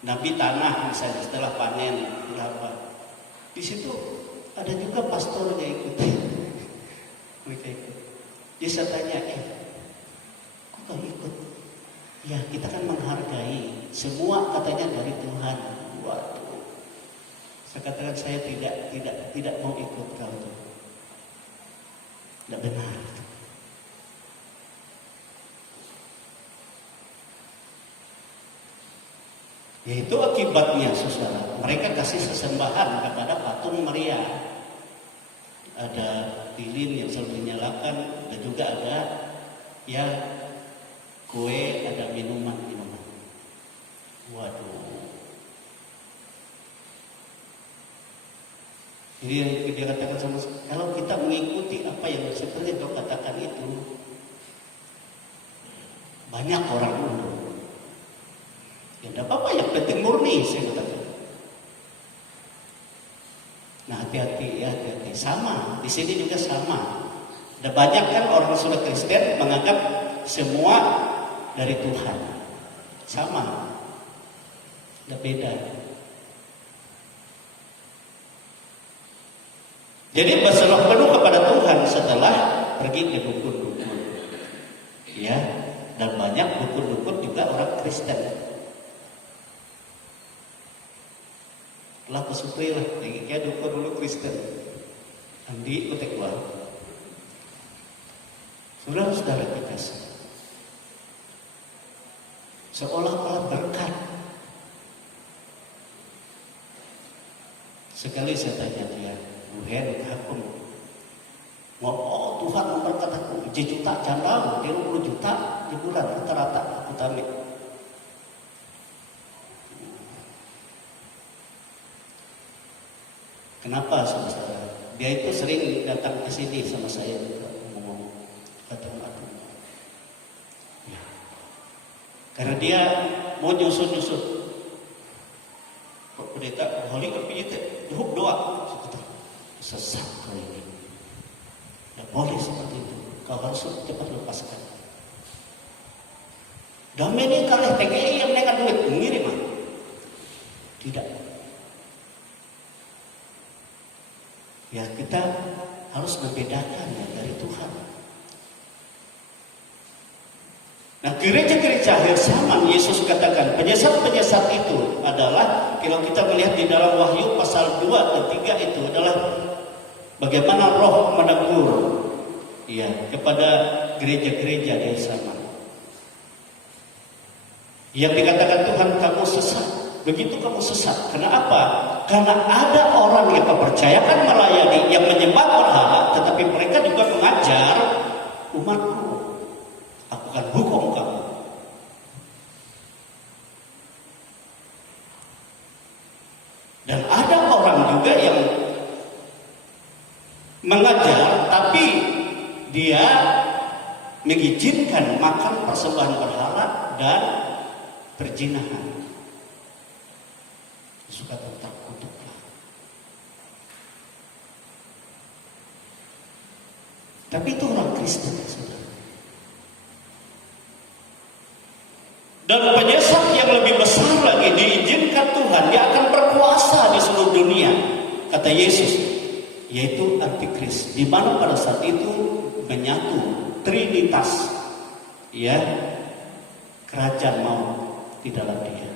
nabi tanah misalnya setelah panen berapa. Di situ ada juga pastornya ikut. Mereka ikut. Jadi saya tanya, kok kau ikut? Ya kita kan menghargai semua katanya dari Tuhan. Waduh. Saya katakan saya tidak mau ikut kau itu. Tidak benar. Yaitu akibatnya saudara, mereka kasih sesembahan kepada patung Maria. Ada lilin yang selalu dinyalakan, dan juga ada ya kue, ada minuman. Waduh. Jadi yang dia katakan sama, kalau kita mengikuti apa yang seperti kau katakan itu, banyak orang mundur. Ya tidak apa-apa, yang penting murni, saya katakan. Nah hati-hati ya, hati-hati. Sama, di sini juga sama. Ada banyak kan orang sudah Kristen menganggap semua dari Tuhan. Sama. Tidak beda. Jadi berserah penuh kepada Tuhan setelah pergi ke dukun-dukun. Ya, dan banyak dukun-dukun juga orang Kristen. Lah kesupri lah, kayak dukun dulu Kristen. Andi kutek gua. Saudara-saudara kita, seolah-olah berkat. Sekali saya tanya dia, Tuhan aku mau Tuhan memberkat aku 7 juta janda, 20 juta di bulan rata-rata aku tamik. Kenapa saudara? Dia itu sering datang ke sini sama saya ngomong ketemu aku. Ya. Karena dia mau nyusun-nyusun. Pak pendeta, holy kepijit, cukup doa. Sesat kau ini. Tidak boleh seperti itu. Kau harus cepat lepaskan. Damai ini kalau TGI yang mereka duit mengirim. Tidak. Ya kita harus membedakan ya dari Tuhan. Nah gereja-gereja akhir zaman Yesus katakan penyesat-penyesat itu adalah, kalau kita melihat di dalam Wahyu pasal 2 dan 3 itu adalah bagaimana roh menegur ya kepada gereja-gereja di zaman. Yang dikatakan Tuhan, kamu sesat. Begitu kamu sesat. Kenapa? Karena ada orang yang mempercayakan melayani, yang menyembah berhala, tetapi mereka juga mengajar umatku. Aku akan hukum kamu. Dan ada orang juga yang mengajar, tapi dia mengizinkan makan persembahan berhala dan perzinahan. Suka terkutuklah. Tapi itu orang Kristen, saudara. Dan penyesat yang lebih besar lagi diizinkan Tuhan, dia akan berkuasa di seluruh dunia, kata Yesus, yaitu Antikris, di mana pada saat itu menyatu Trinitas, ya, kerajaan maut di dalam dia,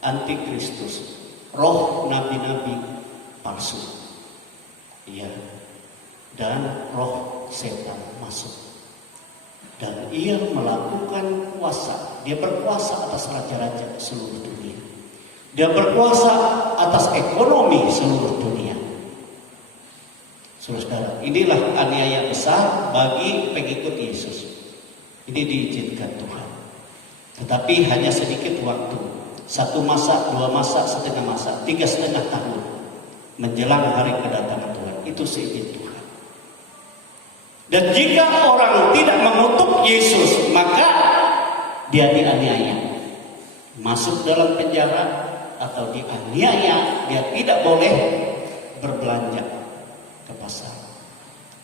Antikristus, roh nabi-nabi palsu, ya, dan roh setan masuk, dan ia melakukan kuasa. Dia berkuasa atas raja-raja seluruh dunia. Dia berkuasa atas ekonomi seluruh dunia. Saudara, inilah aniaya besar bagi pengikut Yesus. Ini diizinkan Tuhan, tetapi hanya sedikit waktu. 1 masa, 2 masa, setengah masa, 3,5 tahun menjelang hari kedatangan Tuhan. Itu seizin Tuhan. Dan jika orang tidak mengutuk Yesus, maka dia dianiaya, masuk dalam penjara, atau dianiaya, dia tidak boleh berbelanja ke pasar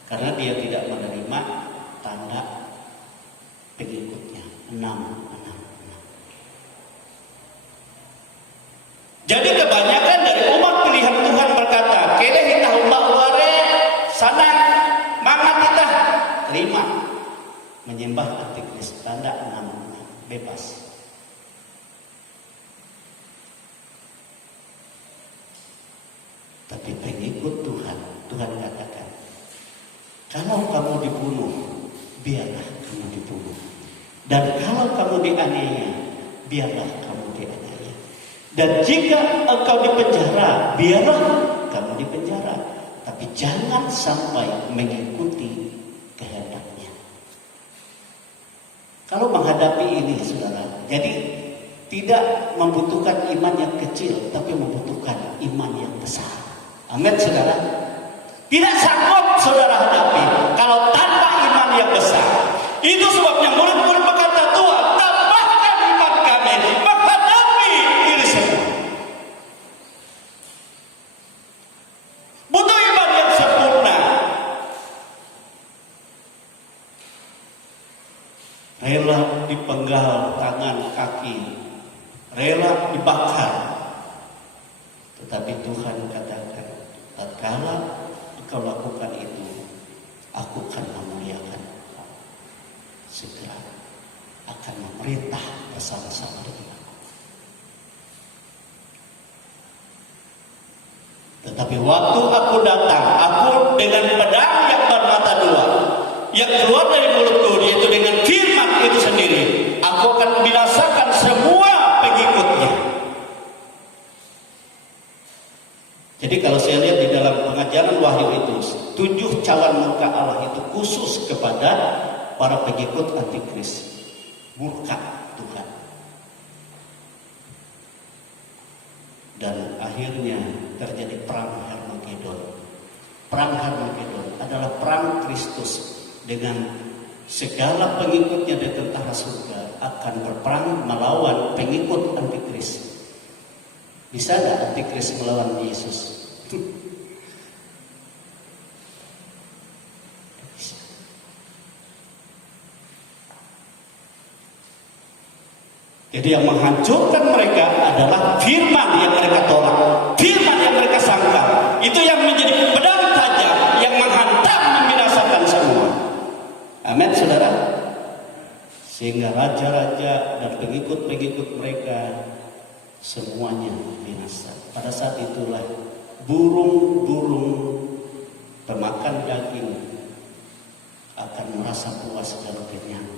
karena dia tidak menerima tanda pengikutnya. 6. Jadi kebanyakan dari umat pilihan Tuhan berkata, "Kene kita umat luare sanang mangat kita terima menyembah Antikris." Tanda 6, bebas. Tapi pengikut Tuhan, Tuhan katakan, kalau kamu dibunuh, biarlah kamu dibunuh. Dan kalau kamu dianiaya, biarlah kamu dianiaya. Dan jika engkau dipenjara, biarlah kamu dipenjara, tapi jangan sampai mengikuti kehendaknya. Kalau menghadapi ini, saudara, jadi tidak membutuhkan iman yang kecil, tapi membutuhkan iman yang besar. Amin, saudara. Tidak sanggup saudara hadapi kalau tanpa iman yang besar. Itu sebabnya murid-murid berkata, Tuhan, tambahkan iman kami menghadapi ini semua. Butuh iman yang sempurna. Rela dipenggal tangan kaki, rela dibakar. Tetapi Tuhan katakan, tatkala engkau lakukan itu, aku akan memuliakan engkau. Segera akan memerintah bersama-sama dengan aku. Tetapi waktu aku datang, aku dengan pedang yang bermata dua, yang keluar dari mulutku, yaitu dengan firman itu sendiri, aku akan membinasakan semua pengikutnya. Jadi kalau saya lihat di dalam pengajaran Wahyu itu, 7 cawan muka Allah itu khusus kepada para pengikut antikris, murka Tuhan. Dan akhirnya terjadi perang Harmagedon. Perang Harmagedon adalah perang Kristus dengan segala pengikutnya dan tentara surga akan berperang melawan pengikut antikris. Bisa nggak antikris melawan Yesus? Bisa. Jadi yang menghancurkan mereka adalah firman yang mereka tolak, firman yang mereka sangkal. Itu yang menjadi pedang tajam yang menghantam, membinasakan semua. Amin, saudara. Sehingga raja-raja dan pengikut-pengikut mereka semuanya binasa. Pada saat itulah burung-burung pemakan daging akan merasa puas dan kenyang.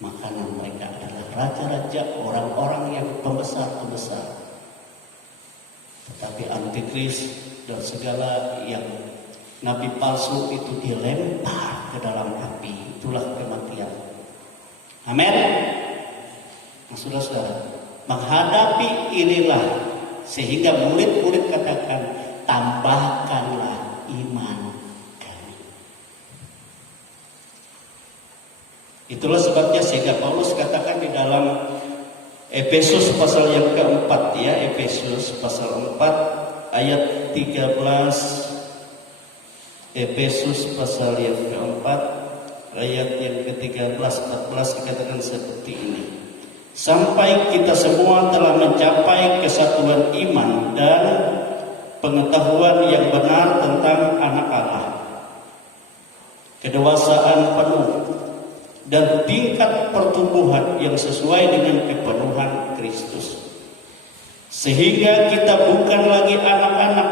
Makanan mereka adalah raja-raja, orang-orang yang pembesar-pembesar. Tetapi antikris dan segala yang nabi palsu itu dilempar ke dalam api. Itulah kematian. Amin. Nah, saudara-saudara, menghadapi inilah sehingga murid-murid katakan, tambahkanlah iman kami. Itulah sebabnya sehingga Paulus katakan di dalam Efesus pasal yang keempat, ya, Efesus pasal 4 ayat 13. Efesus pasal yang keempat ayat yang ke-13 14 dikatakan seperti ini. Sampai kita semua telah mencapai kesatuan iman dan pengetahuan yang benar tentang anak Allah, kedewasaan penuh dan tingkat pertumbuhan yang sesuai dengan kepenuhan Kristus, sehingga kita bukan lagi anak-anak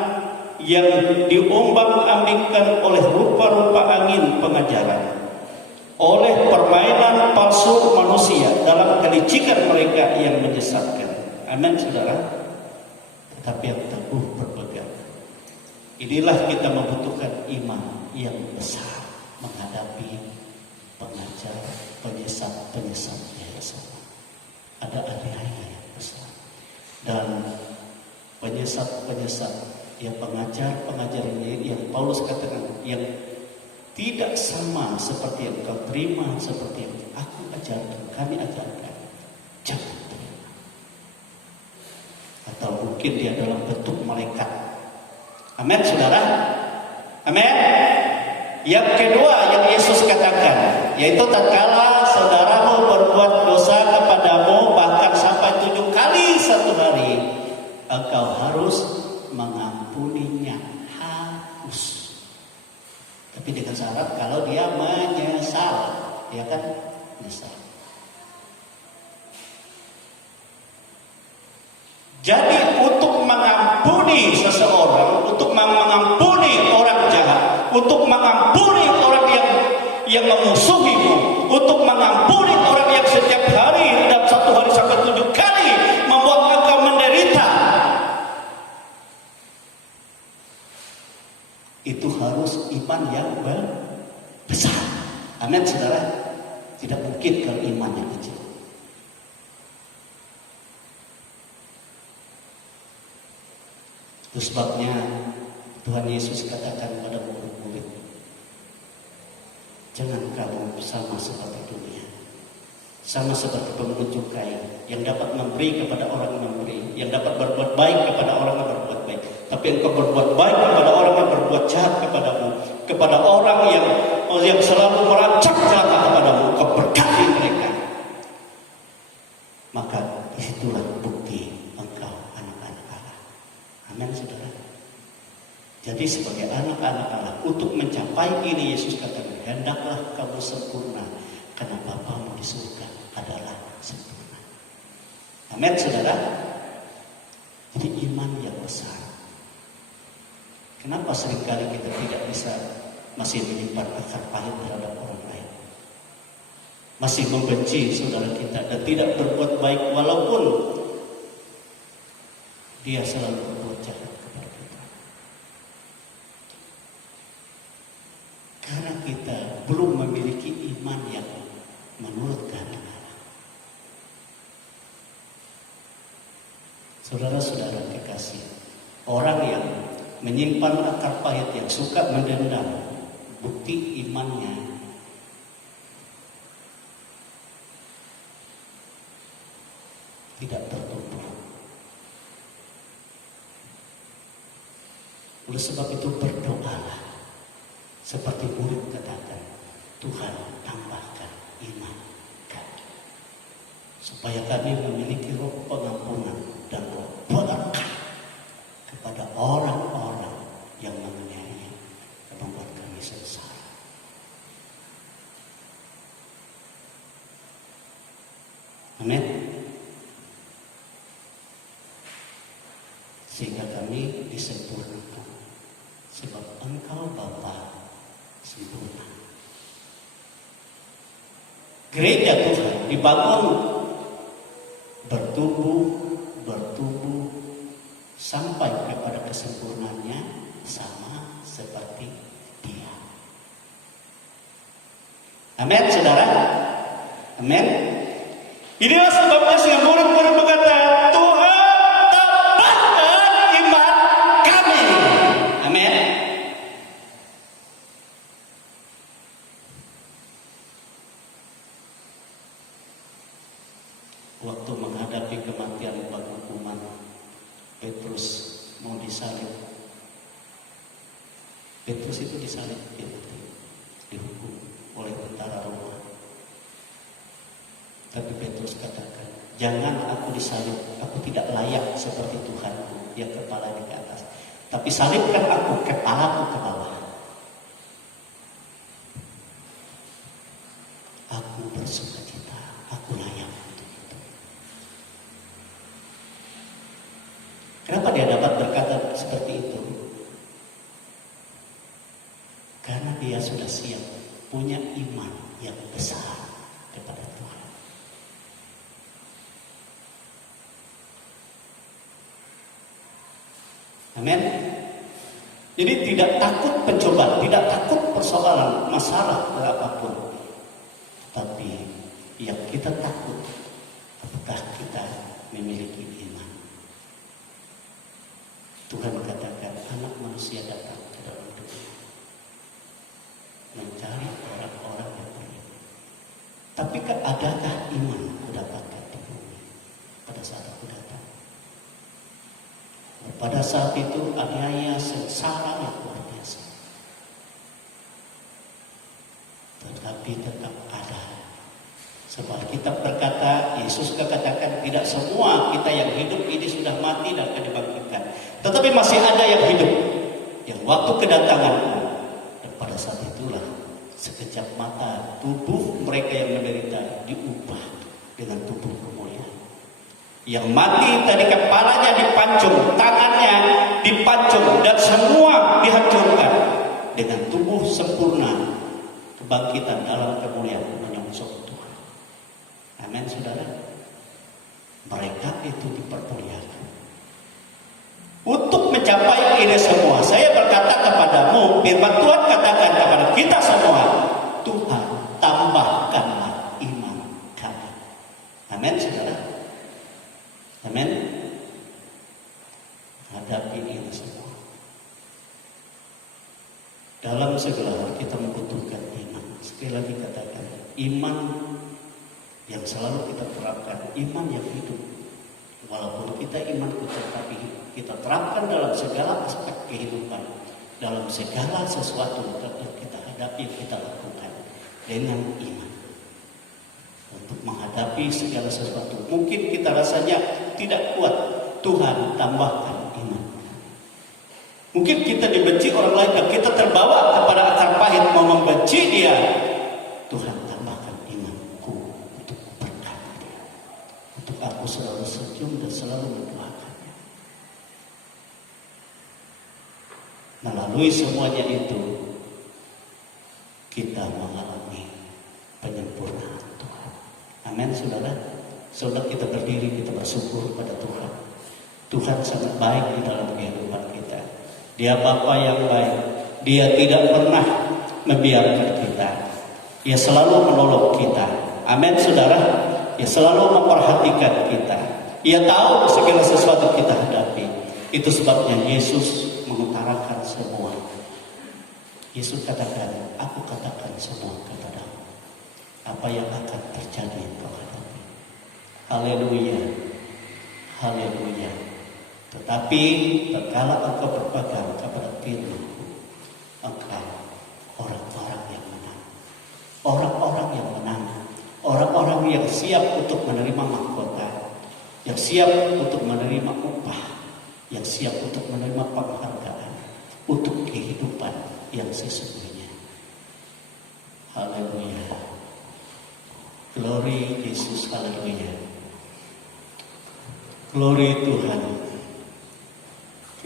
yang diombang-ambingkan oleh rupa-rupa angin pengajaran, oleh permainan palsu manusia dalam kelicikan mereka yang menyesatkan. Amin, saudara. Tetapi yang teguh berpegang. Inilah kita membutuhkan iman yang besar menghadapi pengajar, penyesat yang sama. Ada ahli-ahli yang besar dan penyesat yang pengajar ini yang Paulus katakan yang tidak sama seperti yang kau terima, seperti yang aku ajarkan, kami ajarkan. Jangan terima. Atau mungkin dia dalam bentuk malaikat. Amin, saudara. Amin. Yang kedua yang Yesus katakan, yaitu tatkala saudaramu berbuat dosa kepadamu bahkan sampai 7 kali satu hari, engkau harus mengampuninya. Harus. Tapi dengan syarat kalau dia menyesal, dia kan menyesal. Jadi untuk mengampuni seseorang, untuk mengampuni orang jahat, untuk mengampuni orang yang memusuhimu, untuk mengampuni orang yang setiap hari dan satu hari sampai 7 kali membuat Amin, saudara. Tidak mungkin kalau imannya kecil. Itu sebabnya Tuhan Yesus katakan pada murid-murid, jangan kamu sama seperti dunia, sama seperti pemungut cukai yang dapat memberi kepada orang yang memberi, yang dapat berbuat baik kepada orang yang berbuat baik. Tapi engkau berbuat baik kepada orang yang berbuat jahat kepadamu, kepada orang yang selalu merancang celaka kepadamu, engkau berkati mereka. Maka disitulah bukti engkau anak-anak Allah. Amin, saudara. Jadi sebagai anak-anak Allah, untuk mencapai ini Yesus katakan, hendaklah kamu sempurna, karena Bapamu di surga adalah sempurna. Amin, saudara. Jadi iman yang besar. Kenapa seringkali kita tidak bisa masih menyimpan akar pahit terhadap orang lain, masih membenci saudara kita dan tidak berbuat baik walaupun dia selalu berbuat jahat kepada kita? Karena kita belum memiliki iman yang menurut kehendak Allah. Saudara-saudara kekasih, orang yang menyimpan akar pahit, yang suka mendendam, bukti imannya tidak tertumbuh. Oleh sebab itu berdoalah seperti murid katakan, Tuhan tambahkan iman kami, supaya kami memiliki roh pengampunan dan roh berkah kepada orang-orang yang menganiaya dan membuat kami sengsara. Amin. Sehingga kami disempurnakan, sebab Engkau Bapa sempurna. Gereja Tuhan dibangun bertumbuh sampai kepada kesempurnaannya sama seperti Dia. Amin, saudara. Amin. Inilah sebabnya sehingga murid-murid berkata, Tuhan tambahkan iman kami. Amin. Waktu menghadapi kematian penghukuman, Petrus mau disalib. Petrus itu disalib, dihukum oleh tentara Roma. Tapi Petrus katakan, jangan aku disalib, aku tidak layak seperti Tuhanku yang kepala di atas. Tapi salibkan aku, kepalaku ke bawah. Aku bersukacita, aku layak untuk itu. Kenapa dia dapat berkata seperti itu? Karena dia sudah siap, punya iman yang besar kepada Tuhan. Amin. Jadi tidak takut pencobaan, tidak takut persoalan, masalah apapun. Tapi yang kita takut, apakah kita memiliki iman? Tuhan mengatakan, anak manusia datang ke dalam dunia mencari orang-orang yang beriman. Tapi adakah iman ku dapatkan di bumi pada saat aku datang? Pada saat itu aniaya sengsara yang luar biasa, tetapi tetap ada. Sebab kitab berkata, Yesus katakan, tidak semua kita yang hidup ini sudah mati dan akan dibangkitkan, tetapi masih ada yang hidup, yang waktu kedatanganku. Dan pada saat itulah sekejap mata tubuh mereka yang menderita diubah dengan tubuh kemuliaan. Yang mati tadi kepalanya dipancung, tangannya dipancung, dan semua dihancurkan dengan tubuh sempurna, kebangkitan dalam kemuliaan menyongsong Tuhan. Amin, saudara. Mereka itu dipermuliakan. Untuk mencapai ini semua, saya berkata kepadamu, firman Tuhan katakan kepada kita semua, Tuhan menghadapi ini semua. Dalam segala hal kita membutuhkan iman. Sekali lagi katakan, iman yang selalu kita terapkan, iman yang hidup. Walaupun kita iman tapi kita terapkan dalam segala aspek kehidupan, dalam segala sesuatu yang kita hadapi, kita lakukan dengan iman. Untuk menghadapi segala sesuatu, mungkin kita rasanya tidak kuat, Tuhan tambahkan iman. Mungkin kita dibenci orang lain dan kita terbawa kepada akar pahit mau membenci dia. Tuhan tambahkan imanku untuk berkati dia, untuk aku selalu senyum dan selalu mendoakannya. Melalui semuanya itu kita mengalami penyempurnaan Tuhan. Amin, saudara. Saudara, kita berdiri, kita bersyukur pada Tuhan. Tuhan sangat baik di dalam kehidupan kita. Dia Bapa yang baik. Dia tidak pernah membiarkan kita. Dia selalu menolong kita. Amin, saudara. Dia selalu memperhatikan kita. Dia tahu segala sesuatu kita hadapi. Itu sebabnya Yesus mengutarakan semua. Yesus katakan, aku katakan semua kepadamu. Apa yang akan terjadi kau hadapi. Haleluya. Haleluya. Tetapi tatkala engkau berpegang kepada firman-Ku, engkau orang-orang yang menang. Orang-orang yang menang. Orang-orang yang siap untuk menerima mahkota, yang siap untuk menerima upah, yang siap untuk menerima penghargaan untuk kehidupan yang sesungguhnya. Haleluya. Glory Yesus, haleluya. Glory Tuhan.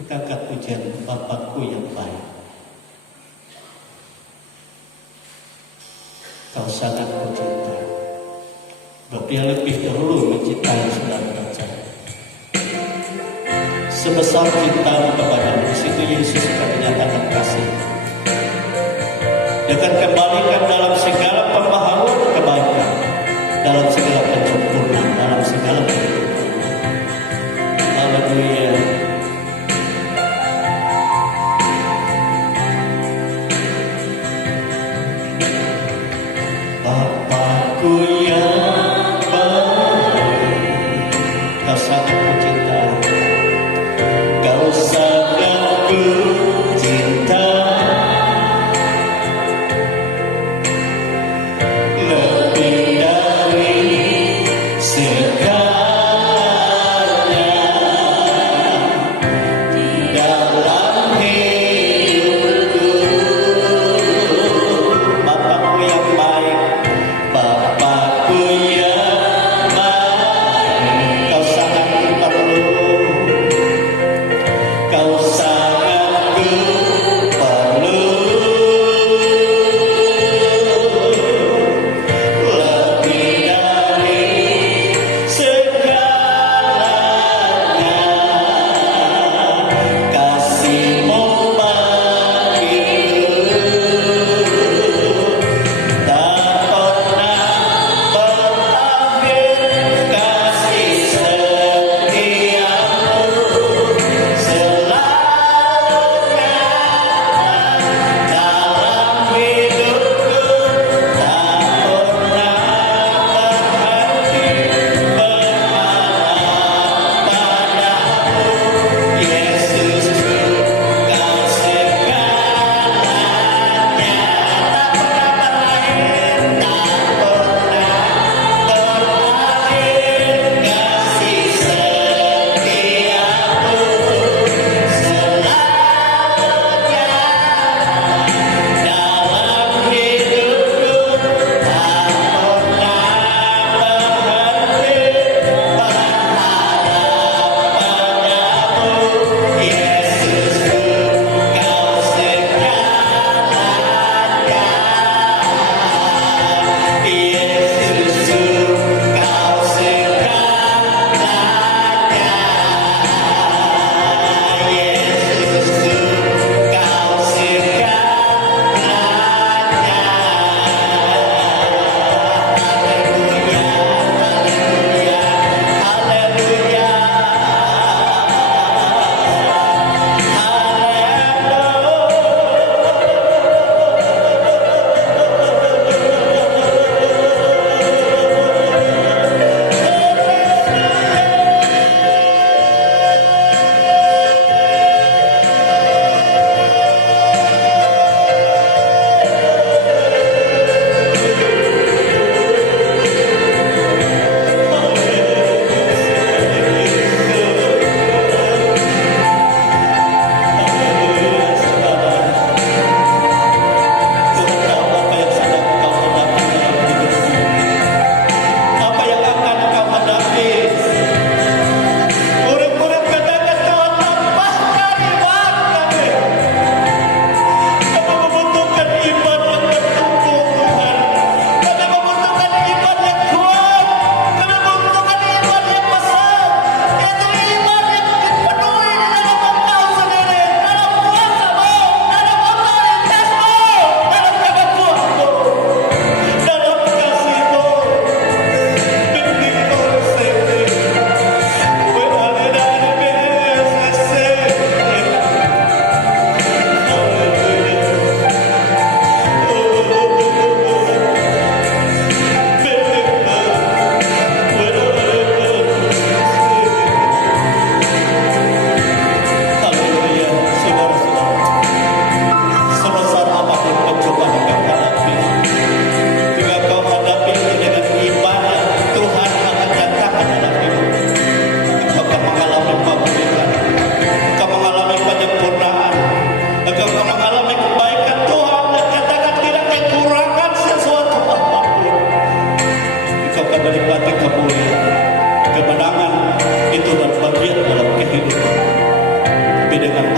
Kita angkat pujian Bapakku yang baik. Kau sangat kucinta. Sebab Dia lebih dahulu mencintai saudara dan saya. Sebesar cintamu kepadamu, di situ Yesus akan menyatakan kasih. Dia akan kembalikan dalam segala pembaharuan kebaikan, dalam segala penyempurnaan, dalam segala kehidupan. Haleluya. Bapakku yang baik, Kau sangat kucinta. Kau sangat kucinta.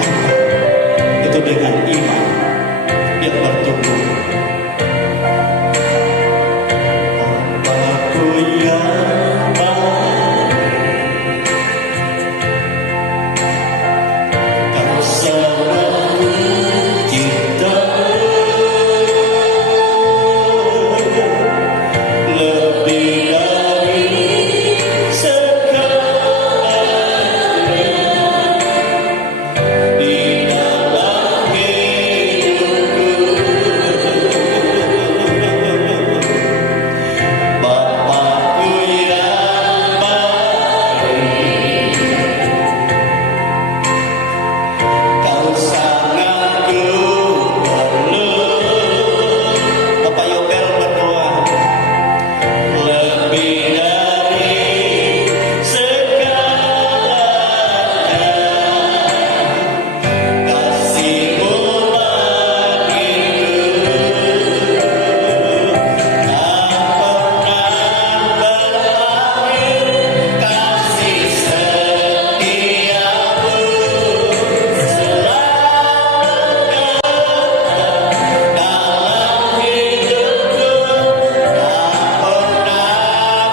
apa? Itu dengan iman yang bertumbuh. Bapakku yang baik, Kau selalu cinta lebih dari segalanya di dalam hidupku. Bapakku yang baik, Kau sangat ku perlu. Bapak Yobel berdoa, lebih dari segalanya kasih-Mu bagiku, tak pernah berakhir kasih setiamu, selalu dalam hidupku, tak pernah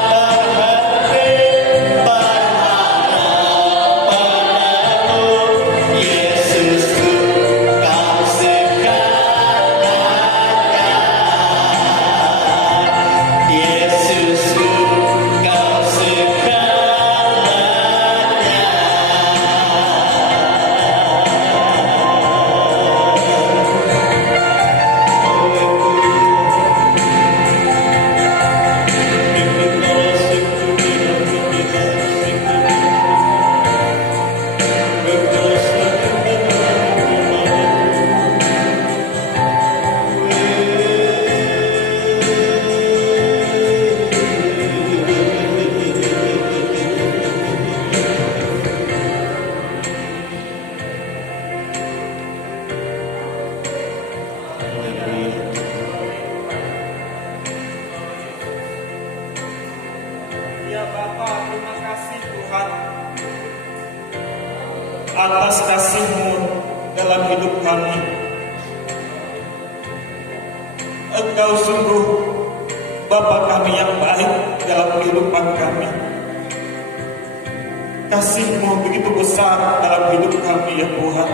berhenti berharap padamu, Yesusku, Kau segalanya, Yesusku, Kau Ya Bapa, terima kasih Tuhan atas kasih-Mu dalam hidup kami. Engkau sungguh Bapa kami yang baik dalam kehidupan kami. Kasih-Mu begitu besar dalam hidup kami ya Tuhan.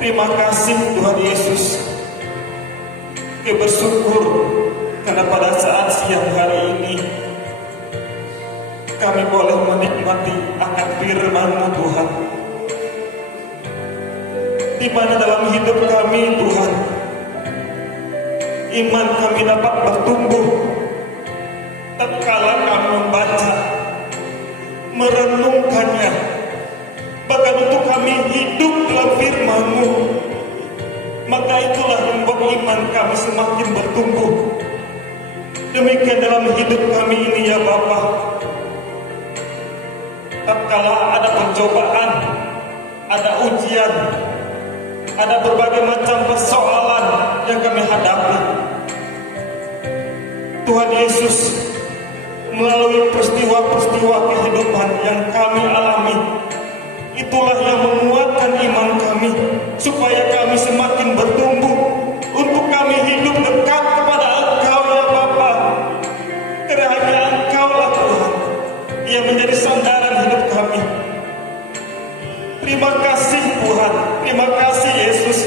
Terima kasih Tuhan Yesus. Kami bersyukur karena pada saat siang hari ini kami boleh menikmati akan firman-Mu Tuhan, di mana dalam hidup kami Tuhan, iman kami dapat bertumbuh tatkala kami membaca, merenungkannya, bahkan untuk kami hidup dalam firman-Mu. Maka itulah yang membuat iman kami semakin bertumbuh. Demikian dalam hidup kami ini ya Bapa. Tatkala ada pencobaan, ada ujian, ada berbagai macam persoalan yang kami hadapi, Tuhan Yesus melalui peristiwa-peristiwa kehidupan yang kami alami, itulah yang menguatkan iman kami supaya kami semakin bertumbuh untuk kami hidup dekat kepada Engkau ya Bapa. Karena hanya Engkaulah Tuhan yang menjadi sandaran hidup kami. Terima kasih Tuhan, terima kasih Yesus.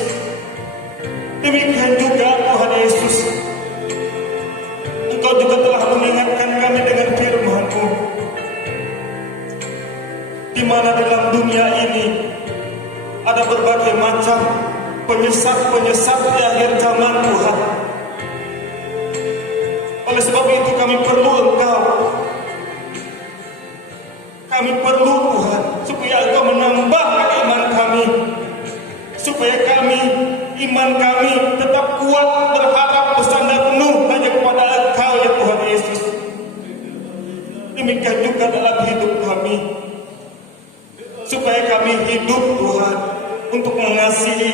Demikian juga Tuhan Yesus, Engkau juga telah mengingatkan kami dengan firman-Mu, di mana dalam dunia ini ada berbagai macam penyesat-penyesat di akhir zaman Tuhan. Oleh sebab itu kami perlu Engkau. Kami perlu Tuhan supaya Engkau menambahkan iman kami, supaya iman kami tetap kuat, berharap, bersandar penuh hanya kepada Engkau ya Tuhan Yesus. Demikian juga dalam hidup kami, supaya kami hidup Tuhan untuk mengasihi,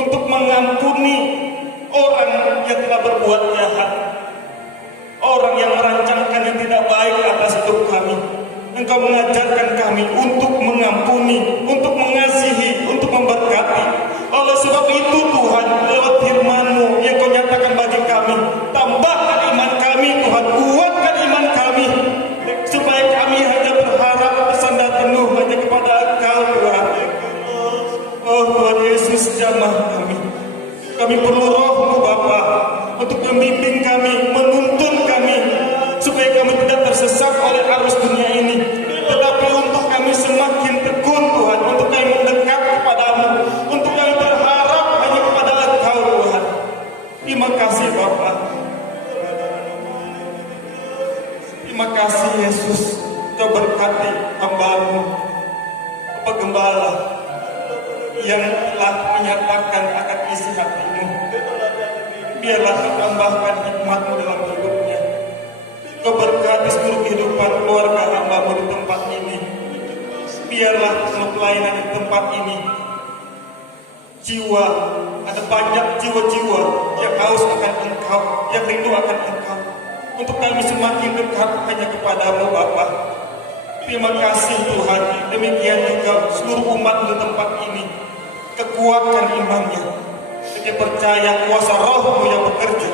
untuk mengampuni orang yang telah berbuat jahat, orang yang merancangkan yang tidak baik atas hidup kami. Engkau mengajarkan kami untuk mengampuni, untuk mengasihi, untuk memberkati. Oleh sebab itu Tuhan, lewat firman-Mu yang Kau nyatakan bagi kami, tambahkan iman kami Tuhan, kuatkan iman kami, supaya kami hanya berharap bersandar penuh hanya kepada Engkau Tuhan. Oh Tuhan Yesus, jamah kami. Kami perlu Roh-Mu Bapa untuk membimbing kami, menuntun kami, supaya kami tidak tersesat oleh arus dunia ini, tetapi untuk kami semakin tekun Tuhan, untuk kami mendekat kepadamu, untuk kami berharap hanya kepada Engkau Tuhan. Terima kasih Bapa. Terima kasih Yesus. Kau berkati hamba-Mu, Bapak Gembala, yang telah menyatakan akan isi hati-Mu. Biarlah Kau tambahkan hikmat-Mu dalam hidupnya. Kau berkati seluruh kehidupan keluarga hamba-Mu di tempat ini. Biarlah seluruh pelayanan di tempat ini, jiwa, ada banyak jiwa-jiwa yang haus akan Engkau, yang rindu akan Engkau. Untuk kami semakin dekat hanya kepadamu Bapa. Terima kasih Tuhan. Demikian juga seluruh umat di tempat ini, kekuatan imannya, kita percaya kuasa Roh-Mu yang bekerja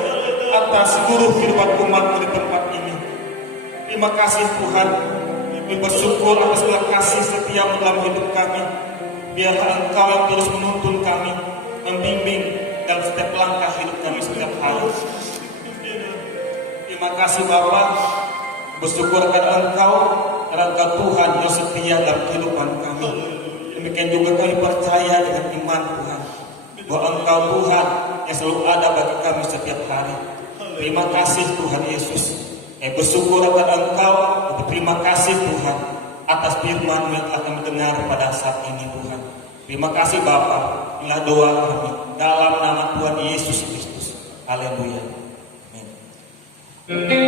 atas seluruh kehidupan umat di tempat ini. Terima kasih Tuhan. Kami bersyukur atas segala kasih setiamu dalam hidup kami. Biarlah Engkau yang terus menuntun kami, membimbing dalam setiap langkah hidup kami setiap hari. Terima kasih Bapa. Bersyukur kepada Engkau, karena Engkau Tuhan yang setia dalam kehidupan kami. Demikian juga kami percaya dengan iman Tuhan, bahwa Engkau Tuhan yang selalu ada bagi kami setiap hari. Terima kasih Tuhan Yesus. Bersyukur kepada Engkau, terima kasih Tuhan atas firman yang telah kami dengar pada saat ini Tuhan. Terima kasih Bapa. Inilah doa kami dalam nama Tuhan Yesus Kristus. Haleluya. Amin.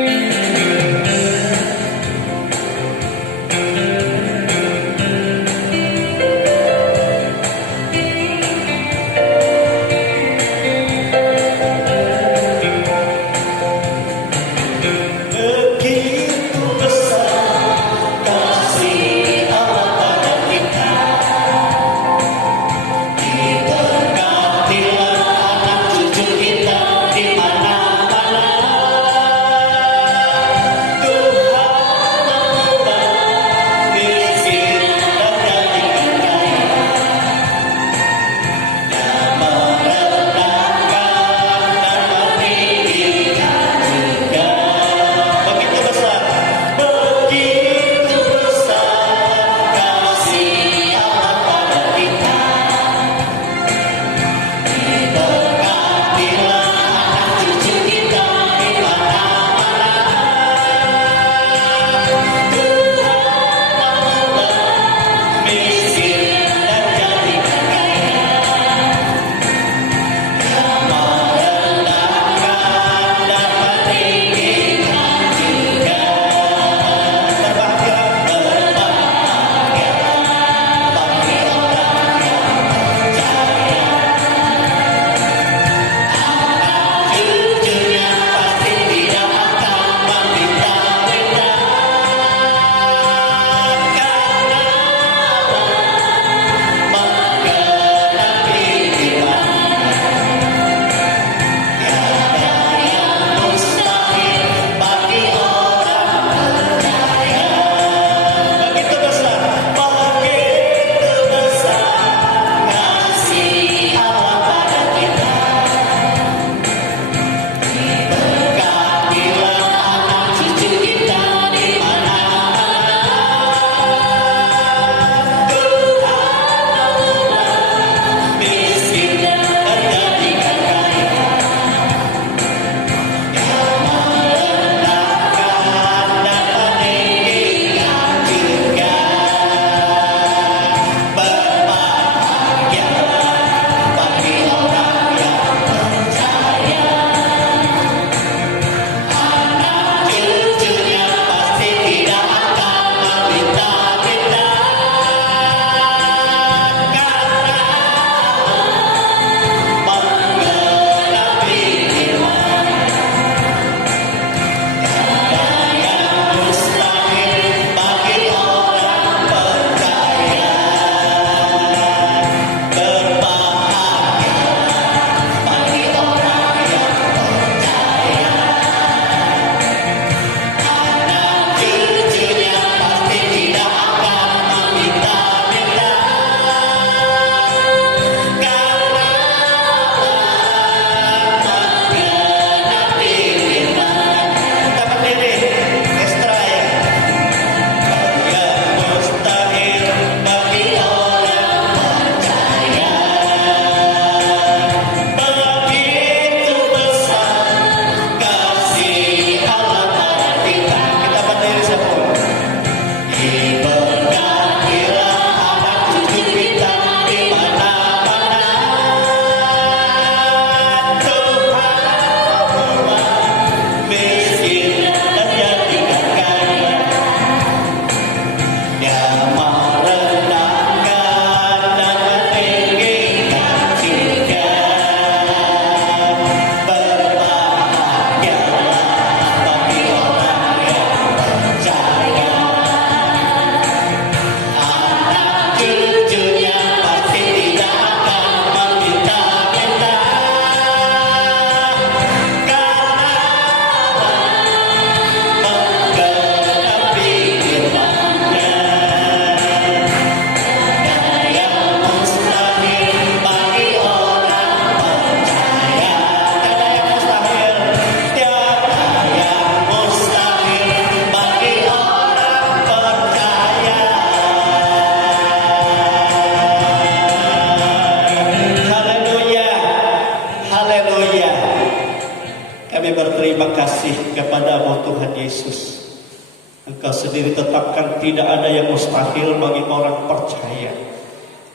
sendiri tetapkan tidak ada yang mustahil bagi orang percaya.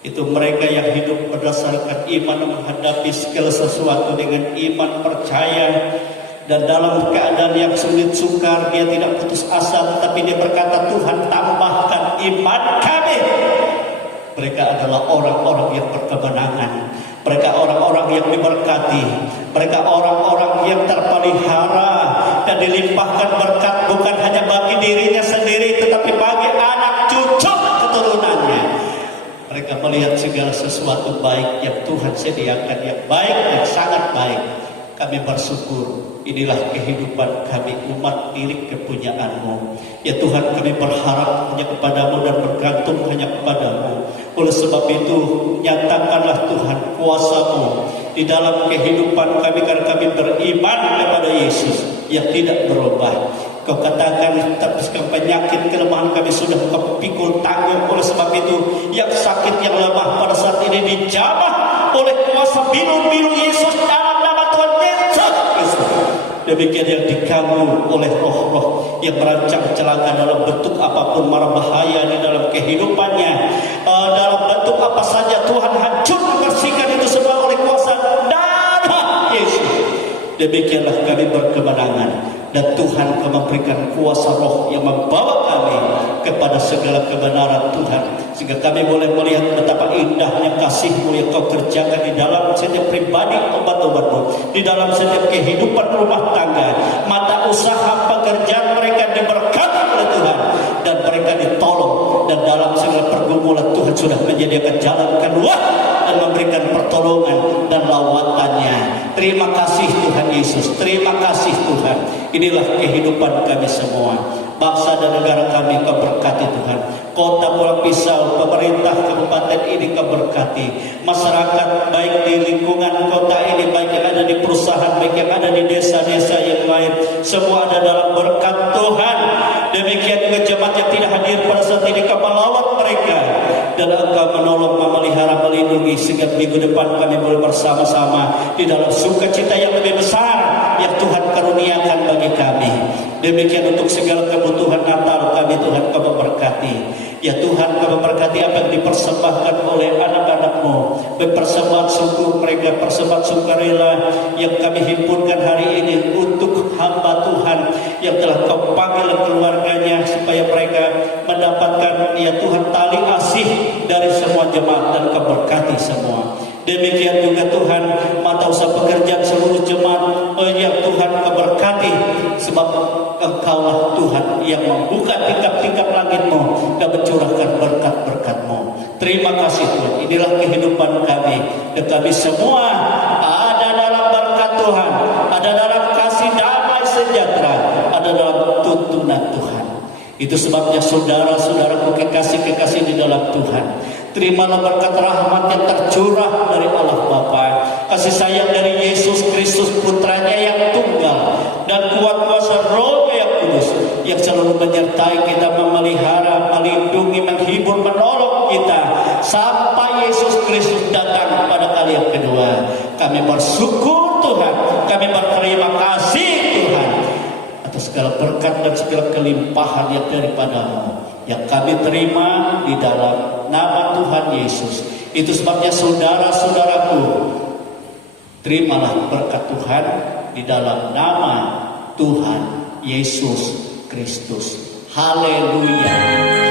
Itu mereka yang hidup berdasarkan iman menghadapi segala sesuatu dengan iman percaya. Dan dalam keadaan yang sulit sukar dia tidak putus asa, tetapi dia berkata, Tuhan tambahkan iman kami. Mereka adalah orang-orang yang berkemenangan. Mereka orang-orang yang diberkati. Mereka orang-orang yang terpelihara dan dilimpahkan berkat bukan hanya bagi dirinya sendiri, tetapi bagi anak cucu keturunannya. Mereka melihat segala sesuatu baik yang Tuhan sediakan, yang baik, yang sangat baik. Kami bersyukur. Inilah kehidupan kami, umat milik kepunyaan-Mu. Ya Tuhan, kami berharap hanya kepada-Mu dan bergantung hanya kepada-Mu. Oleh sebab itu, nyatakanlah Tuhan kuasa-Mu di dalam kehidupan kami, karena kami beriman kepada Yesus yang tidak berubah. Kau katakan terpiskan penyakit kelemahan kami sudah Kau pikul tanggung. Oleh sebab itu, yang sakit, yang lemah pada saat ini dijamah oleh kuasa biru-biru Yesus dalam nama Tuhan Yesus Kristus. Demikian yang diganggu oleh roh-roh yang merancang celaka dalam bentuk apapun, mara bahaya di dalam kehidupannya, dalam bentuk apa saja, Tuhan hancur bersihkan itu semua oleh kuasa darah Yesus. Demikianlah kami berkemenangan, dan Tuhan Kau memberikan kuasa roh yang membawa kami kepada segala kebenaran Tuhan, sehingga kami boleh melihat betapa indahnya kasih-Mu yang Kau kerjakan di dalam setiap pribadi umat-umat-Mu, di dalam setiap kehidupan rumah tangga, mata usaha pekerjaan mereka diberkati oleh Tuhan, dan mereka ditolong, dan dalam segala pergumulan Tuhan sudah menyediakan jalan keluar dan memberikan pertolongan dan lawatannya. Terima kasih Tuhan Yesus, terima kasih Tuhan. Inilah kehidupan kami semua. Bangsa dan negara kami Kau berkati Tuhan. Kota Pulau Pisau, pemerintah kabupaten ini Kau berkati. Masyarakat baik di lingkungan kota ini, baik yang ada di perusahaan, baik yang ada di desa-desa yang lain, semua ada dalam berkat Tuhan. Demikian juga jemaat yang tidak hadir pada saat ini, Kau melawat mereka, dan Engkau menolong, memelihara, melindungi, sehingga minggu depan kami boleh bersama-sama di dalam sukacita yang lebih besar yang Tuhan karuniakan bagi kami. Demikian untuk segala kebutuhan Natal kami, Tuhan Kau memberkati. Ya Tuhan, Kau memberkati apa yang dipersembahkan oleh anak-anak-Mu, persembahan syukur mereka, persembahan sukarela yang kami himpunkan hari ini untuk hamba Tuhan yang telah Kau panggil keluarganya, supaya mereka mendapatkan, ya Tuhan, tali asih dari semua jemaat, dan Kau berkati semua. Demikian juga Tuhan, mata usaha pekerjaan seluruh jemaat, yang Tuhan Kau berkati, sebab Engkaulah Tuhan yang membuka tingkap-tingkap langit-Mu dan mencurahkan berkat-berkat-Mu. Terima kasih Tuhan. Inilah kehidupan kami, dan kami semua ada dalam berkat Tuhan, ada dalam kasih damai sejahtera, ada dalam tuntunan Tuhan. Itu sebabnya saudara-saudaraku kekasih-kekasih di dalam Tuhan, terimalah berkat rahmat yang tercurah dari Allah Bapa, kasih sayang dari Yesus Kristus Putranya yang tunggal, dan kuat kuasa Roh yang Kudus yang selalu menyertai kita, memelihara, melindungi, menghibur, menolong kita sampai Yesus Kristus datang pada kali yang kedua. Kami bersyukur Tuhan, kami berterima kasih Tuhan atas segala berkat dan segala kelimpahan yang daripada-Mu yang kami terima di dalam nama Tuhan Yesus. Itu sebabnya saudara-saudaraku, terimalah berkat Tuhan di dalam nama Tuhan Yesus Kristus. Haleluya.